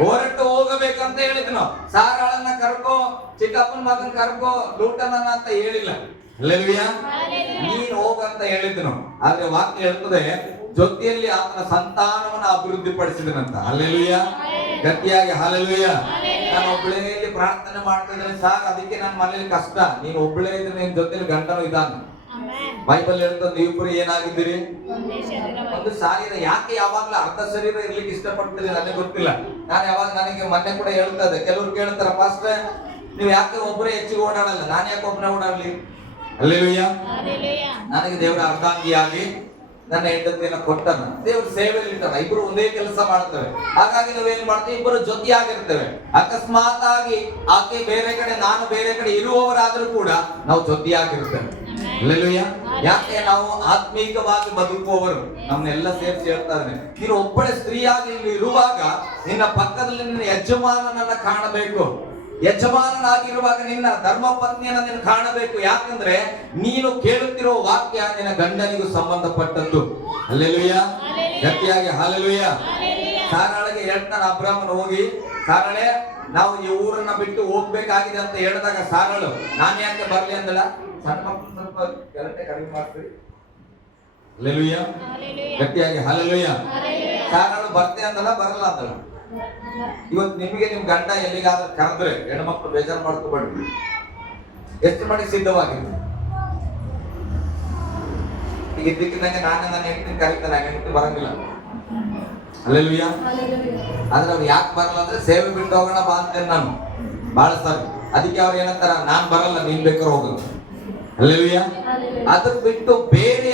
ಹೊರಟು ಹೋಗಬೇಕಂತ ಹೇಳಿದ್ನು. ಸಾರಾಳನ್ನ ಕರ್ಕೋ, ಚಿಕ್ಕಪ್ಪನ ಮಗನ್ ಕರ್ಕೋ, ಲೂಟನನ್ನ ಅಂತ ಹೇಳಿಲ್ಲ. ಹಲ್ಲೆಲೂಯಾ. ನೀನ್ ಹೋಗಂತ ಹೇಳಿದ್ನು. ಆದ್ರೆ ವಾಕ್ಯ ಹೇಳ್ತದೆ, ಜೊತೆಯಲ್ಲಿ ಆತನ ಸಂತಾನವನ್ನ ಅಭಿವೃದ್ಧಿ ಪಡಿಸಿದನಂತ. ಹಲ್ಲೆಲೂಯಾ. ಗಟ್ಟಿಯಾಗಿ ಹಲ್ಲೆಲೂಯಾ. ನಾನು ಒಬ್ಬಳೇ ಇಲ್ಲಿ ಪ್ರಾರ್ಥನೆ ಮಾಡ್ತಾ ಇದ್ದೇನೆ ಸಾರ್, ಅದಕ್ಕೆ ನನ್ನ ಮನೇಲಿ ಕಷ್ಟ. ನೀನ್ ಒಬ್ಬಳೇ ಇದ್ರೆ ನಿನ್ ಜೊತೆಲಿ ಗಂಟನು ಇದ್ದಾನೆ. ಬೈಬಲ್ ಹೇಳ್ತದೆ, ನೀವಿಬ್ರು ಏನಾಗಿದ್ದೀರಿ? ಒಂದು ಶರೀರ. ಯಾಕೆ ಯಾವಾಗ್ಲೂ ಅರ್ಧ ಶರೀರ ಇರ್ಲಿಕ್ಕೆ ಇಷ್ಟಪಡ್ತೀರಿ ನನಗೆ ಗೊತ್ತಿಲ್ಲ. ನಾನು ಯಾವಾಗ ನನಗೆ ಮೊನ್ನೆ ಕೂಡ ಹೇಳ್ತದೆ, ಕೆಲವ್ರು ಕೇಳ್ತಾರ, ಪಾಸ್ಟರ್ ನೀವು ಯಾಕೆ ಒಬ್ಬರೇ ಹೆಚ್ಚಿಗೆ ಓಡಾಡಲ್ಲ, ನಾನು ಯಾಕೆ ಒಬ್ಬನೇ ಓಡಾಡ್ಲಿ? ಹಲ್ಲೆಲೂಯಾ. ನನಗೆ ದೇವರ ಅರ್ಧಾಂಗಿಯಾಗಿ ನನ್ನ ಹೆಂಡತಿಯನ್ನ ಕೊಟ್ಟನ. ದೇವ್ರ ಸೇವೆಯಲ್ಲಿ ಇಟ್ಟಾನ. ಇಬ್ರು ಒಂದೇ ಕೆಲಸ ಮಾಡ್ತೇವೆ. ಹಾಗಾಗಿ ನಾವೇನ್ ಮಾಡ್ತೀವಿ? ಇಬ್ಬರು ಜೊತೆಯಾಗಿರ್ತೇವೆ. ಅಕಸ್ಮಾತ್ ಆಗಿ ಆಕೆ ಬೇರೆ ಕಡೆ, ನಾನು ಬೇರೆ ಕಡೆ ಇರುವವರಾದ್ರೂ ಕೂಡ ನಾವು ಜೊತೆಯಾಗಿರ್ತೇವೆ. ಹಲ್ಲೆಲೂಯಾ. ಯಾಕೆ? ನಾವು ಆತ್ಮೀಕವಾಗಿ ಬದುಕುವವರು. ನಮ್ಮನ್ನೆಲ್ಲ ಸೇರಿಸಿ ಹೇಳ್ತಾ ಇದ್ದೇನೆ, ನೀನು ಒಬ್ಬಳೆ ಸ್ತ್ರೀಯಾಗಿ ಇಲ್ಲಿ ಇರುವಾಗ ನಿನ್ನ ಪಕ್ಕದಲ್ಲಿ ನಿನ್ನ ಯಜಮಾನನನ್ನ ಕಾಣಬೇಕು. ಯಜಮಾನನಾಗಿರುವಾಗ ನಿನ್ನ ಧರ್ಮ ಪತ್ನಿಯನ್ನ ನೀನು ಕಾಣಬೇಕು. ಯಾಕಂದ್ರೆ ನೀನು ಕೇಳುತ್ತಿರೋ ವಾಕ್ಯ ನಿನ್ನ ಗಂಡನಿಗೂ ಸಂಬಂಧಪಟ್ಟದ್ದು. ಹಲ್ಲೆಲೂಯಾ. ಗಟ್ಟಿಯಾಗಿ ಹಲ್ಲೆಲೂಯಾ. ಸಾರಾಳಿಗೆ ಹೇಳ್ತಾನೆ ಅಬ್ರಾಮನ ಹೋಗಿ, ಸಾರಾಳೆ ನಾವು ಈ ಊರನ್ನ ಬಿಟ್ಟು ಹೋಗ್ಬೇಕಾಗಿದೆ ಅಂತ ಹೇಳಿದಾಗ ಸಾರಾಳು ನಾನು ಯಾಕೆ ಬರ್ಲಿ ಅಂದಳ? ಸಣ್ಣ ಮಕ್ಕಳು ಸ್ವಲ್ಪ ಗಲಾಟೆ ಕಡಿಮೆ ಮಾಡ್ತೀವಿ. ಹಲ್ಲೆಲೂಯಾ. ಗಟ್ಟಿಯಾಗಿ ಹಲ್ಲೆಲೂಯಾ. ಸಾರಾಳು ಬರ್ತೆ ಅಂದಳ, ಬರಲ್ಲ ಅಂದಳ. ಇವತ್ತು ನಿಮಗೆ ನಿಮ್ ಗಂಡ ಎಲ್ಲಿಗಾದ್ರೂ ಕರೆದ್ರೆ ಹೆಣ್ಮಕ್ಳು ಬೇಜಾರು ಮಾಡ್ಕೋಬೇಡ್ರಿ. ಎಷ್ಟು ಮಾಡಿ ಸಿದ್ಧವಾಗಿದೆ? ಈಗ ಇದ್ದಕ್ಕಿದ್ದಂಗೆ ನಾನು ನನ್ನ ಹೆಂಡತಿನ ಕರೀತಾನೆ, ಹೆಂಡತಿ ಬರಂಗಿಲ್ಲ. ಹಲ್ಲೆಲೂಯಾ. ಆದ್ರೆ ಅವ್ರು ಯಾಕೆ ಬರಲ್ಲ ಅಂದ್ರೆ ಸೇವೆ ಬಿಟ್ಟು ಹೋಗೋಣ ಬಾ ಅಂತೇನೆ ನಾನು ಬಹಳ ಸಾರಿ. ಅದಕ್ಕೆ ಅವ್ರು ಏನಂತಾರ, ನಾನ್ ಬರಲ್ಲ, ನೀನ್ ಬೇಕಾದ್ರೆ ಹೋಗಲ್ಲ. ಹಲ್ಲೆಲೂಯಾ. ಅದ್ರ ಬಿಟ್ಟು ಬೇರೆ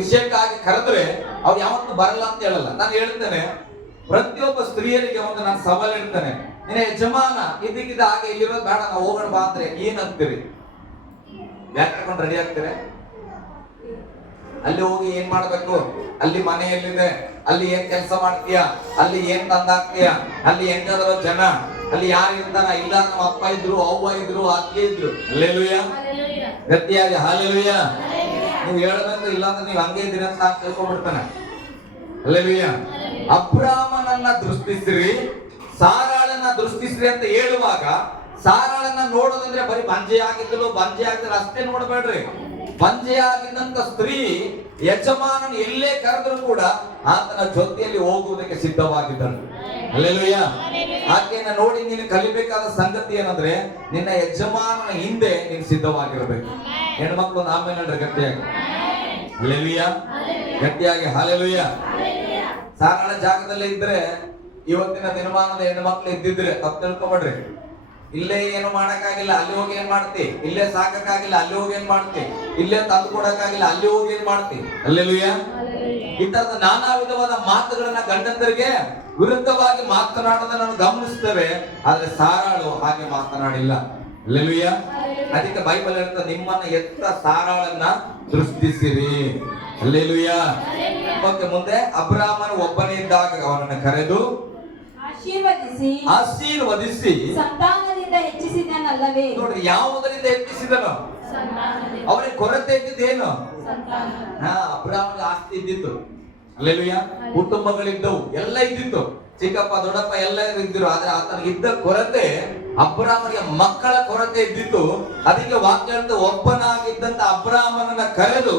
ವಿಷಯಕ್ಕಾಗಿ ಕರೆದ್ರೆ ಅವ್ರು ಯಾವತ್ತೂ ಬರಲ್ಲ ಅಂತ ಹೇಳಲ್ಲ. ನಾನು ಹೇಳ್ತೇನೆ, ಪ್ರತಿಯೊಬ್ಬ ಸ್ತ್ರೀಯರಿಗೆ ಒಂದು ನಾನು ಸವಾಲು ಹೇಳ್ತೇನೆ, ನಿನ್ನ ಯಜಮಾನ ಇದಕ್ಕಿದ್ದ ಹಾಗೆ ಇಲ್ಲಿರೋದು ಬೇಡ, ನಾವು ಹೋಗೋಣ ಬಾ ಅಂದ್ರೆ ಏನ್ ಅಂತೀರಿ? ಬ್ಯಾಗ್ ತಗೊಂಡು ರೆಡಿ ಆಗ್ತೀರಿ? ಅಲ್ಲಿ ಹೋಗಿ ಏನ್ ಮಾಡ್ಬೇಕು? ಅಲ್ಲಿ ಮನೆ ಎಲ್ಲಿದೆ, ಅಲ್ಲಿ ಏನ್ ಕೆಲಸ ಮಾಡ್ತೀಯ, ಅಲ್ಲಿ ಏನ್ ತಂದಾಕ್ತೀಯ, ಅಲ್ಲಿ ಹೆಂಗಾದ್ರು ಜನ, ಅಲ್ಲಿ ಯಾರು ಇರ್ತಾರ? ಇಲ್ಲ, ನಮ್ಮ ಅಪ್ಪ ಇದ್ರು, ಅವ್ವ ಇದ್ರು, ಅತ್ತೆ ಇದ್ರು. ಹಲ್ಲೆಲೂಯಾ. ಗಟ್ಟಿಯಾಗಿ ಹಲ್ಲೆಲೂಯಾ. ನೀವು ಹೇಳಬೇಕು, ಇಲ್ಲಾಂದ್ರೆ ನೀವು ಹಂಗೆ ಇದ್ದೀರಿ ಅಂತ ನಾನು ತಿಳ್ಕೊಂಡ್ಬಿಡ್ತಾನೆ. ಹಲ್ಲೆಲೂಯಾ. ಅಬ್ರಾಮನನ್ನ ದೃಷ್ಟಿಸಿರಿ, ಸಾರಾಳನ್ನ ದೃಷ್ಟಿಸಿರಿ ಅಂತ ಹೇಳುವಾಗ, ಸಾರಾಳನ್ನ ನೋಡೋದಂದ್ರೆ ಬರೀ ಬಂಜೆ ಆಗಿದ್ದಲು ಅಷ್ಟೇ ನೋಡಬೇಡ್ರಿ. ಬಂಜೆಯಾಗಿದ್ದಂತ ಸ್ತ್ರೀ ಯಜಮಾನನು ಎಲ್ಲೇ ಕರೆದ್ರು ಕೂಡ ಆತನ ಜೊತೆಯಲ್ಲಿ ಹೋಗುವುದಕ್ಕೆ ಸಿದ್ಧವಾಗಿದ್ದಳು. ಹಲ್ಲೆಲೂಯಾ. ಆಕೆಯನ್ನ ನೋಡಿ ನೀನು ಕಲಿಬೇಕಾದ ಸಂಗತಿ ಏನಂದ್ರೆ, ನಿನ್ನ ಯಜಮಾನನ ಹಿಂದೆ ನೀನು ಸಿದ್ಧವಾಗಿರಬೇಕು. ಹೆಣ್ಮಕ್ಳು ಆಮೇಲೆ ಗಟ್ಟಿಯಾಗಿ ಹಲ್ಲೆಲೂಯಾ. ಗಟ್ಟಿಯಾಗಿ ಹಲ್ಲೆಲೂಯಾ. ಸಾರಾಳ ಜಾಗದಲ್ಲಿ ಇದ್ರೆ ಇವತ್ತಿನ ದಿನಮಾನದ ಹೆಣ್ಮಕ್ಳು ಇದ್ದಿದ್ರೆ ತಪ್ಪು ತಿಳ್ಕೊಬೇಡ್ರಿ. ಇಲ್ಲೇ ಏನು ಮಾಡಕ್ಕಾಗಿಲ್ಲ, ಅಲ್ಲಿ ಹೋಗಿ ಏನ್ ಮಾಡ್ತಿ? ಇಲ್ಲೇ ಸಾಕಕ್ಕಾಗಿಲ್ಲ, ಅಲ್ಲಿ ಹೋಗಿ ಏನ್ ಮಾಡ್ತಿ? ಇಲ್ಲೇ ತಂದು ಕೊಡಕ್ಕಾಗಿಲ್ಲ, ಅಲ್ಲಿ ಹೋಗಿ ಏನ್ ಮಾಡ್ತಿ? ಅಲ್ಲೆಲೂಯ. ಈ ತರದ ನಾನಾ ವಿಧವಾದ ಮಾತುಗಳನ್ನ ಗಂಡಂದರಿಗೆ ವಿರುದ್ಧವಾಗಿ ಮಾತನಾಡೋದನ್ನ ನಾವು ಗಮನಿಸ್ತೇವೆ. ಆದ್ರೆ ಸಾರಾಳು ಹಾಗೆ ಮಾತನಾಡಿಲ್ಲ. ಅಲ್ಲೆಲೂಯ. ಅದಕ್ಕೆ ಬೈಬಲ್ ಹೇಳ್ತಾ ನಿಮ್ಮನ್ನ ಎತ್ತ ಸಾರಾಳನ್ನ ದೃಷ್ಟಿಸಿರಿ. ಅಲ್ಲೆಲೂಯ. ಓಕೆ, ಮುಂದೆ ಅಬ್ರಾಮನು ಒಬ್ಬನೇ ಇದ್ದಾಗ ಅವನನ್ನು ಕರೆದು ಆಶೀರ್ವದಿಸಿ ಸಂತಾನದಿಂದ ಹೆಚ್ಚಿಸಿದನಲ್ಲವೇ. ನೋಡ್ರಿ, ಯಾವುದರಿಂದ ಹೆಚ್ಚಿಸಿದನು? ಅವನಿಗೆ ಕೊರತೆ ಇದ್ದಿದ್ದೇನು? ಅಬ್ರಾಮನಿಗೆ ಆಸ್ತಿ ಇದ್ದಿತ್ತು. ಅಲ್ಲೆಲೂಯ. ಕುಟುಂಬಗಳಿದ್ದವು, ಎಲ್ಲ ಇದ್ದಿತ್ತು, ಚಿಕ್ಕಪ್ಪ ದೊಡ್ಡಪ್ಪ ಎಲ್ಲ ಇದ್ದರು. ಆದ್ರೆ ಆತನಿಗೆ ಇದ್ದ ಕೊರತೆ, ಅಬ್ರಾಮನಿಗೆ ಮಕ್ಕಳ ಕೊರತೆ ಇದ್ದಿತ್ತು. ಅದಕ್ಕೆ ವಾಕ್ಯ ಒಬ್ಬನಾಗಿದ್ದಂತ ಅಬ್ರಾಮನನ್ನ ಕರೆದು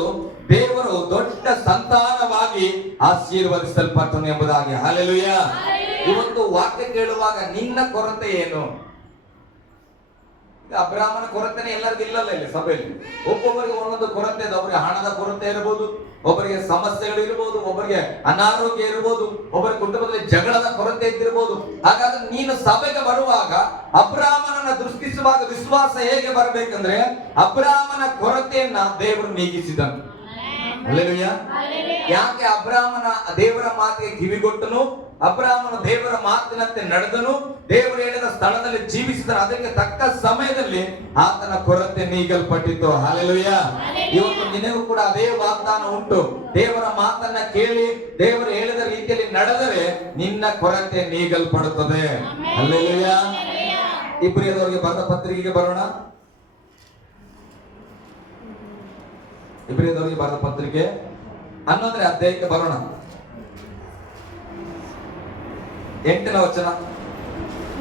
ದೇವರು ದೊಡ್ಡ ಸಂತಾನವಾಗಿ ಆಶೀರ್ವದಿಸಲ್ಪಟ್ಟನು ಎಂಬುದಾಗಿ. ಹಲ್ಲೆಲೂಯ. ಇವತ್ತು ವಾಕ್ಯ ಕೇಳುವಾಗ ನಿನ್ನ ಕೊರತೆ ಏನು? ಅಬ್ರಾಮನ ಕೊರತೆನೆ ಎಲ್ಲರಿಗೂ ಇಲ್ಲಲ್ಲ ಇಲ್ಲಿ ಸಭೆಯಲ್ಲಿ. ಒಬ್ಬೊಬ್ಬರಿಗೆ ಒಂದೊಂದು ಕೊರತೆ ಇದೆ. ಒಬ್ಬರಿಗೆ ಹಣದ ಕೊರತೆ ಇರಬಹುದು, ಒಬ್ಬರಿಗೆ ಸಮಸ್ಯೆಗಳು ಇರಬಹುದು, ಒಬ್ಬರಿಗೆ ಅನಾರೋಗ್ಯ ಇರಬಹುದು, ಒಬ್ಬರ ಕುಟುಂಬದಲ್ಲಿ ಜಗಳದ ಕೊರತೆ ಇದ್ದಿರಬಹುದು. ಹಾಗಾದ್ರೆ ನೀನು ಸಭೆಗೆ ಬರುವಾಗ ಅಬ್ರಾಮನನ್ನ ದೃಷ್ಟಿಸುವಾಗ ವಿಶ್ವಾಸ ಹೇಗೆ ಬರಬೇಕಂದ್ರೆ ಅಬ್ರಾಮನ ಕೊರತೆಯನ್ನ ದೇವರು ನೀಗಿಸಿದನು. ಹಲ್ಲೆಲೂಯ. ಯಾಕೆ ಅಬ್ರಾಮನ ದೇವರ ಮಾತಿಗೆ ಕಿವಿಗೊಟ್ಟನು, ಅಬ್ರಾಮನು ದೇವರ ಮಾತಿನಂತೆ ನಡೆದನು, ದೇವರು ಹೇಳಿದ ಸ್ಥಳದಲ್ಲಿ ಜೀವಿಸಿದನು. ಅದಕ್ಕೆ ತಕ್ಕ ಸಮಯದಲ್ಲಿ ಆತನ ಕೊರತೆ ನೀಗಲ್ಪಟ್ಟಿತು. ಹಲ್ಲೆಲೂಯ. ಇವತ್ತು ನಿನಗೂ ಕೂಡ ಅದೇ ವಾಗ್ದಾನ ಉಂಟು. ದೇವರ ಮಾತನ್ನ ಕೇಳಿ ದೇವರು ಹೇಳಿದ ರೀತಿಯಲ್ಲಿ ನಡೆದರೆ ನಿನ್ನ ಕೊರತೆ ನೀಗಲ್ಪಡುತ್ತದೆ. ಹಲ್ಲೆಲೂಯ. ಇಬ್ರಿಯದವರಿಗೆ ಬರೆದ ಪತ್ರಿಕೆಗೆ ಬರೋಣ. ಇಬ್ರಿಯದವರಿಗೆ ಬರೆದ ಪತ್ರಿಕೆ 11ನೇ ಅಧ್ಯಾಯಕ್ಕೆ ಬರೋಣ. 8ನೇ ವಚನ.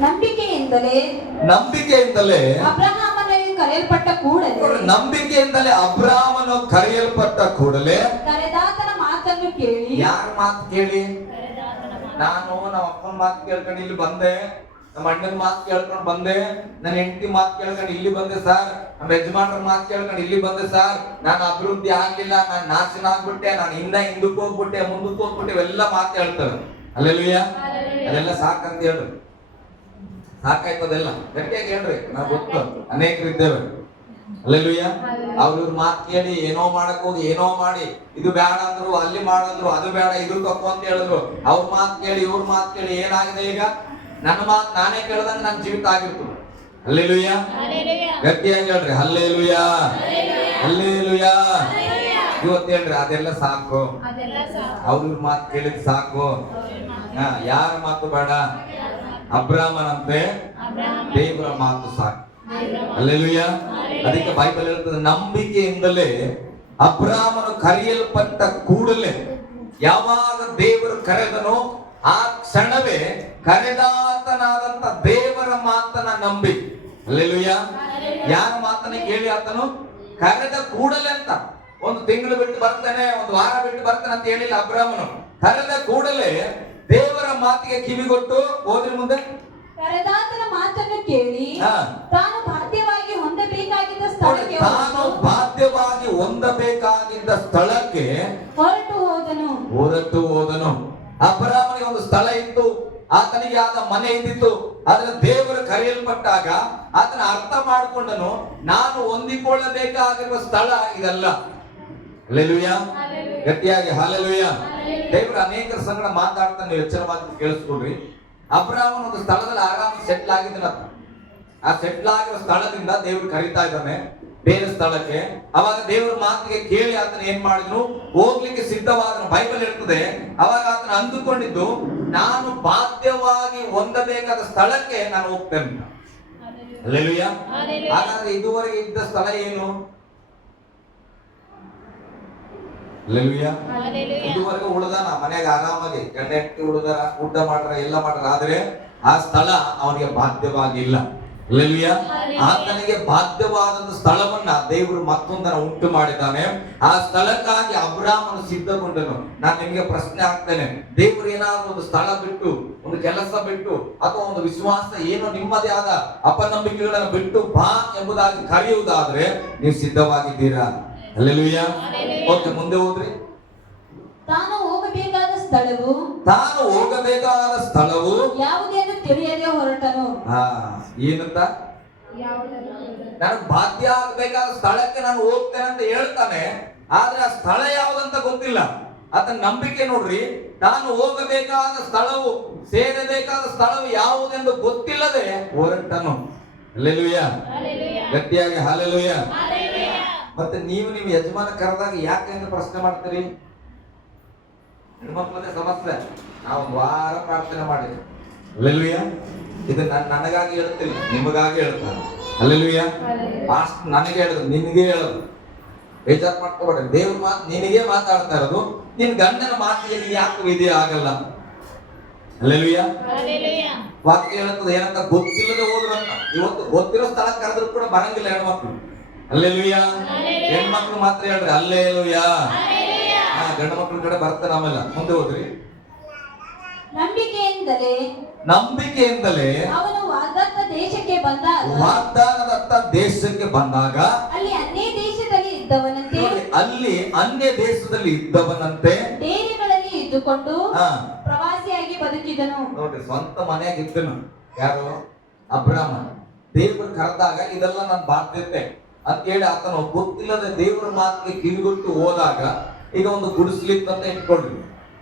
ನಂಬಿಕೆಯಿಂದಲೇ ಅಬ್ರಹಾಮನು ಕರೆಯಲ್ಪಟ್ಟ ಕೂಡಲೇ ಕರೆದಾತನ ಮಾತನ್ನು ಕೇಳಿ. ಯಾರ ಮಾತು ಕೇಳಿ? ನಾನು ನಮ್ಮ ಅಪ್ಪನ ಮಾತು ಕೇಳ್ಕೊಂಡು ಇಲ್ಲಿ ಬಂದೆ, ನಮ್ಮ ಅಣ್ಣನ ಮಾತು ಕೇಳ್ಕೊಂಡು ಬಂದೆ, ನನ್ನ ಹೆಂಡತಿ ಮಾತು ಕೇಳ್ಕೊಂಡು ಇಲ್ಲಿ ಬಂದೆ ಸರ್, ನಮ್ಮ ಯಜಮಾನ್ರ ಮಾತು ಕೇಳ್ಕೊಂಡು ಇಲ್ಲಿ ಬಂದೆ ಸರ್, ನಾನು ಅಭಿವೃದ್ಧಿ ಆಗ್ಲಿಲ್ಲ, ನಾನು ನಾಶನ ಆಗ್ಬಿಟ್ಟೆ, ನಾನು ಹಿಂದಕ್ಕೆ ಹೋಗ್ಬಿಟ್ಟೆ, ಮುಂದಕ್ಕೆ ಹೋಗ್ಬಿಟ್ಟೆ, ಇವೆಲ್ಲ ಮಾತು ಹೇಳ್ತವೆ. ಅಲ್ಲೆಲೂಯ. ಅದೆಲ್ಲ ಸಾಕಂತ ಹೇಳ್ರಿ, ಸಾಕಾಯ್ತದೆಲ್ಲ ಗಟ್ಟಿಯಾಗಿ ಹೇಳ್ರಿ. ನಾವು ಗೊತ್ತು ಅನೇಕರಿದ್ದೇವೆ. ಅಲ್ಲೆಲೂಯ. ಅವ್ರ ಮಾತು ಕೇಳಿ ಏನೋ ಮಾಡಕ್ ಹೋಗಿ ಏನೋ ಮಾಡಿ, ಇದು ಬೇಡ ಅಂದ್ರು, ಅಲ್ಲಿ ಮಾಡಿದ್ರು, ಅದು ಬೇಡ ಇದು ತಪ್ಪು ಅಂತ ಹೇಳಿದ್ರು. ಅವ್ರ ಮಾತು ಕೇಳಿ ಇವ್ರ ಮಾತು ಕೇಳಿ ಏನಾಗಿದೆ ಈಗ? ನನ್ನ ಮಾತು ನಾನೇ ಕೇಳ್ದಂಗ ನನ್ನ ಜೀವಿತ ಆಗಿರ್ತದೆ. ಹಲ್ಲೆಲೂಯ. ಗಟ್ಟಿಯಾಗಿ ಹೇಳ್ರಿ ಹಲ್ಲೆಲೂಯ, ಹಲ್ಲೆಲೂಯ. ಇವತ್ತು ಹೇಳ್ರಿ ಅದೆಲ್ಲ ಸಾಕು, ಅವ್ರ ಮಾತು ಕೇಳಿದ್ ಸಾಕು, ಯಾರ ಮಾತು ಬೇಡ, ಅಬ್ರಾಮನಂತೆ ದೇವರ ಮಾತು ಸಾಕು. ಹಲ್ಲೆಲೂಯ. ಅದಕ್ಕೆ ಬೈಬಲ್ ಹೇಳ್ತದೆ ನಂಬಿಕೆಯಿಂದಲೇ ಅಬ್ರಾಮನು ಕರೆಯಲ್ಪಟ್ಟ ಕೂಡಲೇ, ಯಾವಾಗ ದೇವರು ಕರೆದನೋ ಆ ಕ್ಷಣವೇ ಕರೆದಾತನಾದಂತ ದೇವರ ಮಾತನ್ನ ನಂಬಿ. ಹಲ್ಲೆಲೂಯ. ಯಾರ ಮಾತನ್ನ ಕೇಳಿ ಆತನು ಕರೆದ ಕೂಡಲೇ ಅಂತ. ಒಂದು ತಿಂಗಳು ಬಿಟ್ಟು ಬರ್ತೇನೆ, ಒಂದು ವಾರ ಬಿಟ್ಟು ಬರ್ತೇನೆ ಅಂತ ಹೇಳಿಲ್ಲ ಅಬ್ರಾಮನು. ಕರೆದ ಕೂಡಲೇ ದೇವರ ಮಾತಿಗೆ ಕಿವಿಗೊಟ್ಟು ಹೋದ್ರಿ ಮುಂದೆ. ಕರೆದಾತನ ಮಾತನ್ನು ಕೇಳಿ ತಾನು ಬಾಧ್ಯವಾಗಿ ಹೊಂದಬೇಕಾಗಿದ್ದ ಸ್ಥಳಕ್ಕೆ ಹೊರಟು ಹೋದನು. ಅಬ್ರಾಮನಿಗೆ ಒಂದು ಸ್ಥಳ ಇತ್ತು, ಆತನಿಗೆ ಆದ ಮನೆ ಇದ್ದಿತ್ತು. ಆದ್ರೆ ದೇವರು ಕರೆಯಲ್ಪಟ್ಟಾಗ ಆತನ ಅರ್ಥ ಮಾಡಿಕೊಂಡನು, ನಾನು ಹೊಂದಿಕೊಳ್ಳಬೇಕಾಗಿರುವ ಸ್ಥಳ ಇದಲ್ಲ. ಹಲ್ಲೆಲೂಯ. ಗಟ್ಟಿಯಾಗಿ ಹಲ್ಲೆಲೂಯ. ದೇವರು ಅನೇಕರ ಸಂಗಡ ಮಾತಾಡ್ತಾನೆ, ನೀವು ಎಚ್ಚರವಾಗಿ ಕೇಳಿಸ್ಕೊಡ್ರಿ. ಅಬ್ರಾಮನ ಒಂದು ಸ್ಥಳದಲ್ಲಿ ಆರಾಮ ಸೆಟ್ಲ್ ಆಗಿದ್ದಾನ. ಆ ಸೆಟ್ಲ್ ಆಗಿರೋ ಸ್ಥಳದಿಂದ ದೇವರು ಕರೀತಾ ಇದ್ದಾನೆ ಬೇರೆ ಸ್ಥಳಕ್ಕೆ. ಅವಾಗ ದೇವರ ಮಾತಿಗೆ ಕೇಳಿ ಆತನ ಏನ್ ಮಾಡಿದ್ರು, ಹೋಗ್ಲಿಕ್ಕೆ ಸಿದ್ಧವಾದನು. ಬೈಬಲ್ ಹೇಳ್ತದೆ ಅವಾಗ ಆತನ ಅಂದುಕೊಂಡಿದ್ದು, ನಾನು ಬಾಧ್ಯವಾಗಿ ಹೊಂದಬೇಕಾದ ಸ್ಥಳಕ್ಕೆ ನಾನು ಹೋಗ್ತೇನೆ. ಹಲ್ಲೆಲೂಯ. ಹಾಗಾದ್ರೆ ಇದುವರೆಗೆ ಇದ್ದ ಸ್ಥಳ ಏನು? ಹಲ್ಲೆಲೂಯ. ಇದುವರೆಗೂ ಉಳಿದಾನ ಮನೆಯಾಗ ಆರಾಮಾಗಿ ಗಂಡ ಹೆಂಡತಿ ಉಳಿದಾರ, ಊಟ ಮಾಡ್ರ, ಎಲ್ಲ ಮಾಡ್ರ. ಆದ್ರೆ ಆ ಸ್ಥಳ ಅವನಿಗೆ ಬಾಧ್ಯವಾಗಿಲ್ಲ. ಹಲ್ಲೆಲೂಯ. ಆತನಿಗೆ ಬಾಧ್ಯವಾದ ಸ್ಥಳವನ್ನ ದೇವರು ಮತ್ತೊಂದರ ಉಂಟು ಮಾಡಿದ್ದಾನೆ. ಆ ಸ್ಥಳಕ್ಕಾಗಿ ಅಬ್ರಾಮನು ಸಿದ್ಧಗೊಂಡನು. ನಾನು ನಿಮಗೆ ಪ್ರಶ್ನೆ ಹಾಕ್ತೇನೆ, ದೇವರು ಏನಾದ್ರು ಒಂದು ಸ್ಥಳ ಬಿಟ್ಟು, ಒಂದು ಕೆಲಸ ಬಿಟ್ಟು, ಅಥವಾ ಒಂದು ವಿಶ್ವಾಸ ಏನೋ ನಿಮ್ಮದೇ ಆದ ಅಪನಂಬಿಕೆಗಳನ್ನು ಬಿಟ್ಟು ಬಾ ಎಂಬುದಾಗಿ ಕರೆಯುವುದಾದ್ರೆ ನೀವು ಸಿದ್ಧವಾಗಿದ್ದೀರಾ? ಹಲ್ಲೆಲೂಯ. ಓಕೆ, ಮುಂದೆ ಹೋದ್ರಿ. ತಾನು ಹೋಗಬೇಕಾದ ಸ್ಥಳವು ತಾನು ಹೋಗಬೇಕಾದ ಸ್ಥಳವು ಯಾವುದೆಂದು ತಿಳಿಯದೆ ಹೊರಟನು. ಏನಂತ, ನನಗೆ ಬಾಧ್ಯ ಆಗಬೇಕಾದ ಸ್ಥಳಕ್ಕೆ ನಾನು ಹೋಗ್ತೇನೆ ಅಂತ ಹೇಳ್ತಾನೆ, ಆದ್ರೆ ಆ ಸ್ಥಳ ಯಾವುದಂತ ಗೊತ್ತಿಲ್ಲ. ಆತನ ನಂಬಿಕೆ ನೋಡ್ರಿ, ತಾನು ಹೋಗಬೇಕಾದ ಸ್ಥಳವು, ಸೇರಬೇಕಾದ ಸ್ಥಳವು ಯಾವುದೆಂದು ಗೊತ್ತಿಲ್ಲದೆ ಹೊರಟನು. ಹಲ್ಲೆಲೂಯ, ಗಟ್ಟಿಯಾಗಿ ಹಲ್ಲೆಲೂಯ. ಮತ್ತೆ ನೀವು ನಿಮ್ಮ ಯಜಮಾನ ಕರೆದಾಗ ಯಾಕೆ ಅಂತ ಪ್ರಶ್ನೆ ಮಾಡ್ತೀರಿ? ಹೆಣ್ಮಕ್ಳದೇ ಸಮಸ್ಯೆ. ನಾವು ಒಂದು ವಾರ ಪ್ರಾರ್ಥನೆ ಮಾಡಿದ್ವಿ. ಹಲ್ಲೆಲೂಯ. ಇದು ನನಗಾಗಿ ಹೇಳ್ತಿಲ್ಲ, ನಿಮಗಾಗಿ ಹೇಳ್ತಾರೆ. ಹಲ್ಲೆಲೂಯ. ಪಾಸ್ಟ್ ನನಗೆ ಹೇಳುದು, ನಿನಗೆ ಹೇಳೋದು. ಬೇಜಾರು ಮಾಡ್ಕೋಬೇಡ. ದೇವ್ರ ಮಾತು ನಿನಗೆ ಮಾತಾಡ್ತಾ ಇರೋದು. ನಿನ್ ಗಂಡನ ಮಾತಿಗೆ ನೀನ್ ಯಾಕೆ ವಿಧಿ ಆಗಲ್ಲ? ಹಲ್ಲೆಲೂಯ. ವಾಕ್ಯ ಹೇಳುತ್ತದೆ ಏನಂತ, ಗೊತ್ತಿಲ್ಲದೆ ಹೋದ್ರಂತ. ಇವತ್ತು ಗೊತ್ತಿರೋ ಸ್ಥಳ ಕರೆದ್ರು ಕೂಡ ಬರಂಗಿಲ್ಲ ಹೆಣ್ಮಕ್ಳು. ಹಲ್ಲೆಲೂಯ. ಹೆಣ್ಮಕ್ಳು ಮಾತ್ರ ಹೇಳ್ರಿ ಹಲ್ಲೆಲೂಯ. ಗಂಡು ಮಕ್ಳ ಕಡೆ ಬರ್ತಾರೆ. ಆಮೇಲೆ ಮುಂದೆ ಹೋದ್ರಿ. ನಂಬಿಕೆಯಿಂದಲೇ ಅವನು ವಾಗ್ದಾನದ ದೇಶಕ್ಕೆ ಬಂದಾಗ ಅಲ್ಲಿ ಅನ್ಯ ದೇಶದಲ್ಲಿ ಇದ್ದವನಂತೆ ಡೇರೆಗಳಲ್ಲಿ ಇದ್ದುಕೊಂಡು ಪ್ರವಾಸಿಯಾಗಿ ಬದುಕಿದನು. ನೋಡ್ರಿ, ಸ್ವಂತ ಮನೆಯಾಗ ಇದ್ದನು. ಯಾರು? ಅಬ್ರಾಮ. ದೇವರು ಕರೆದಾಗ ಇದೆಲ್ಲ ನನ್ನ ಬಾಧ್ಯತೆ ಅಂತ ಹೇಳಿ ಆತನು ಗೊತ್ತಿಲ್ಲದೆ ದೇವರ ಮಾತಿಗೆ ಕಿವಿಗೊಟ್ಟು ಹೋದಾಗ, ಈಗ ಒಂದು ಗುಡಿಸ್ಲಿತ್ತಂತ ಇಟ್ಕೊಳ್ರಿ.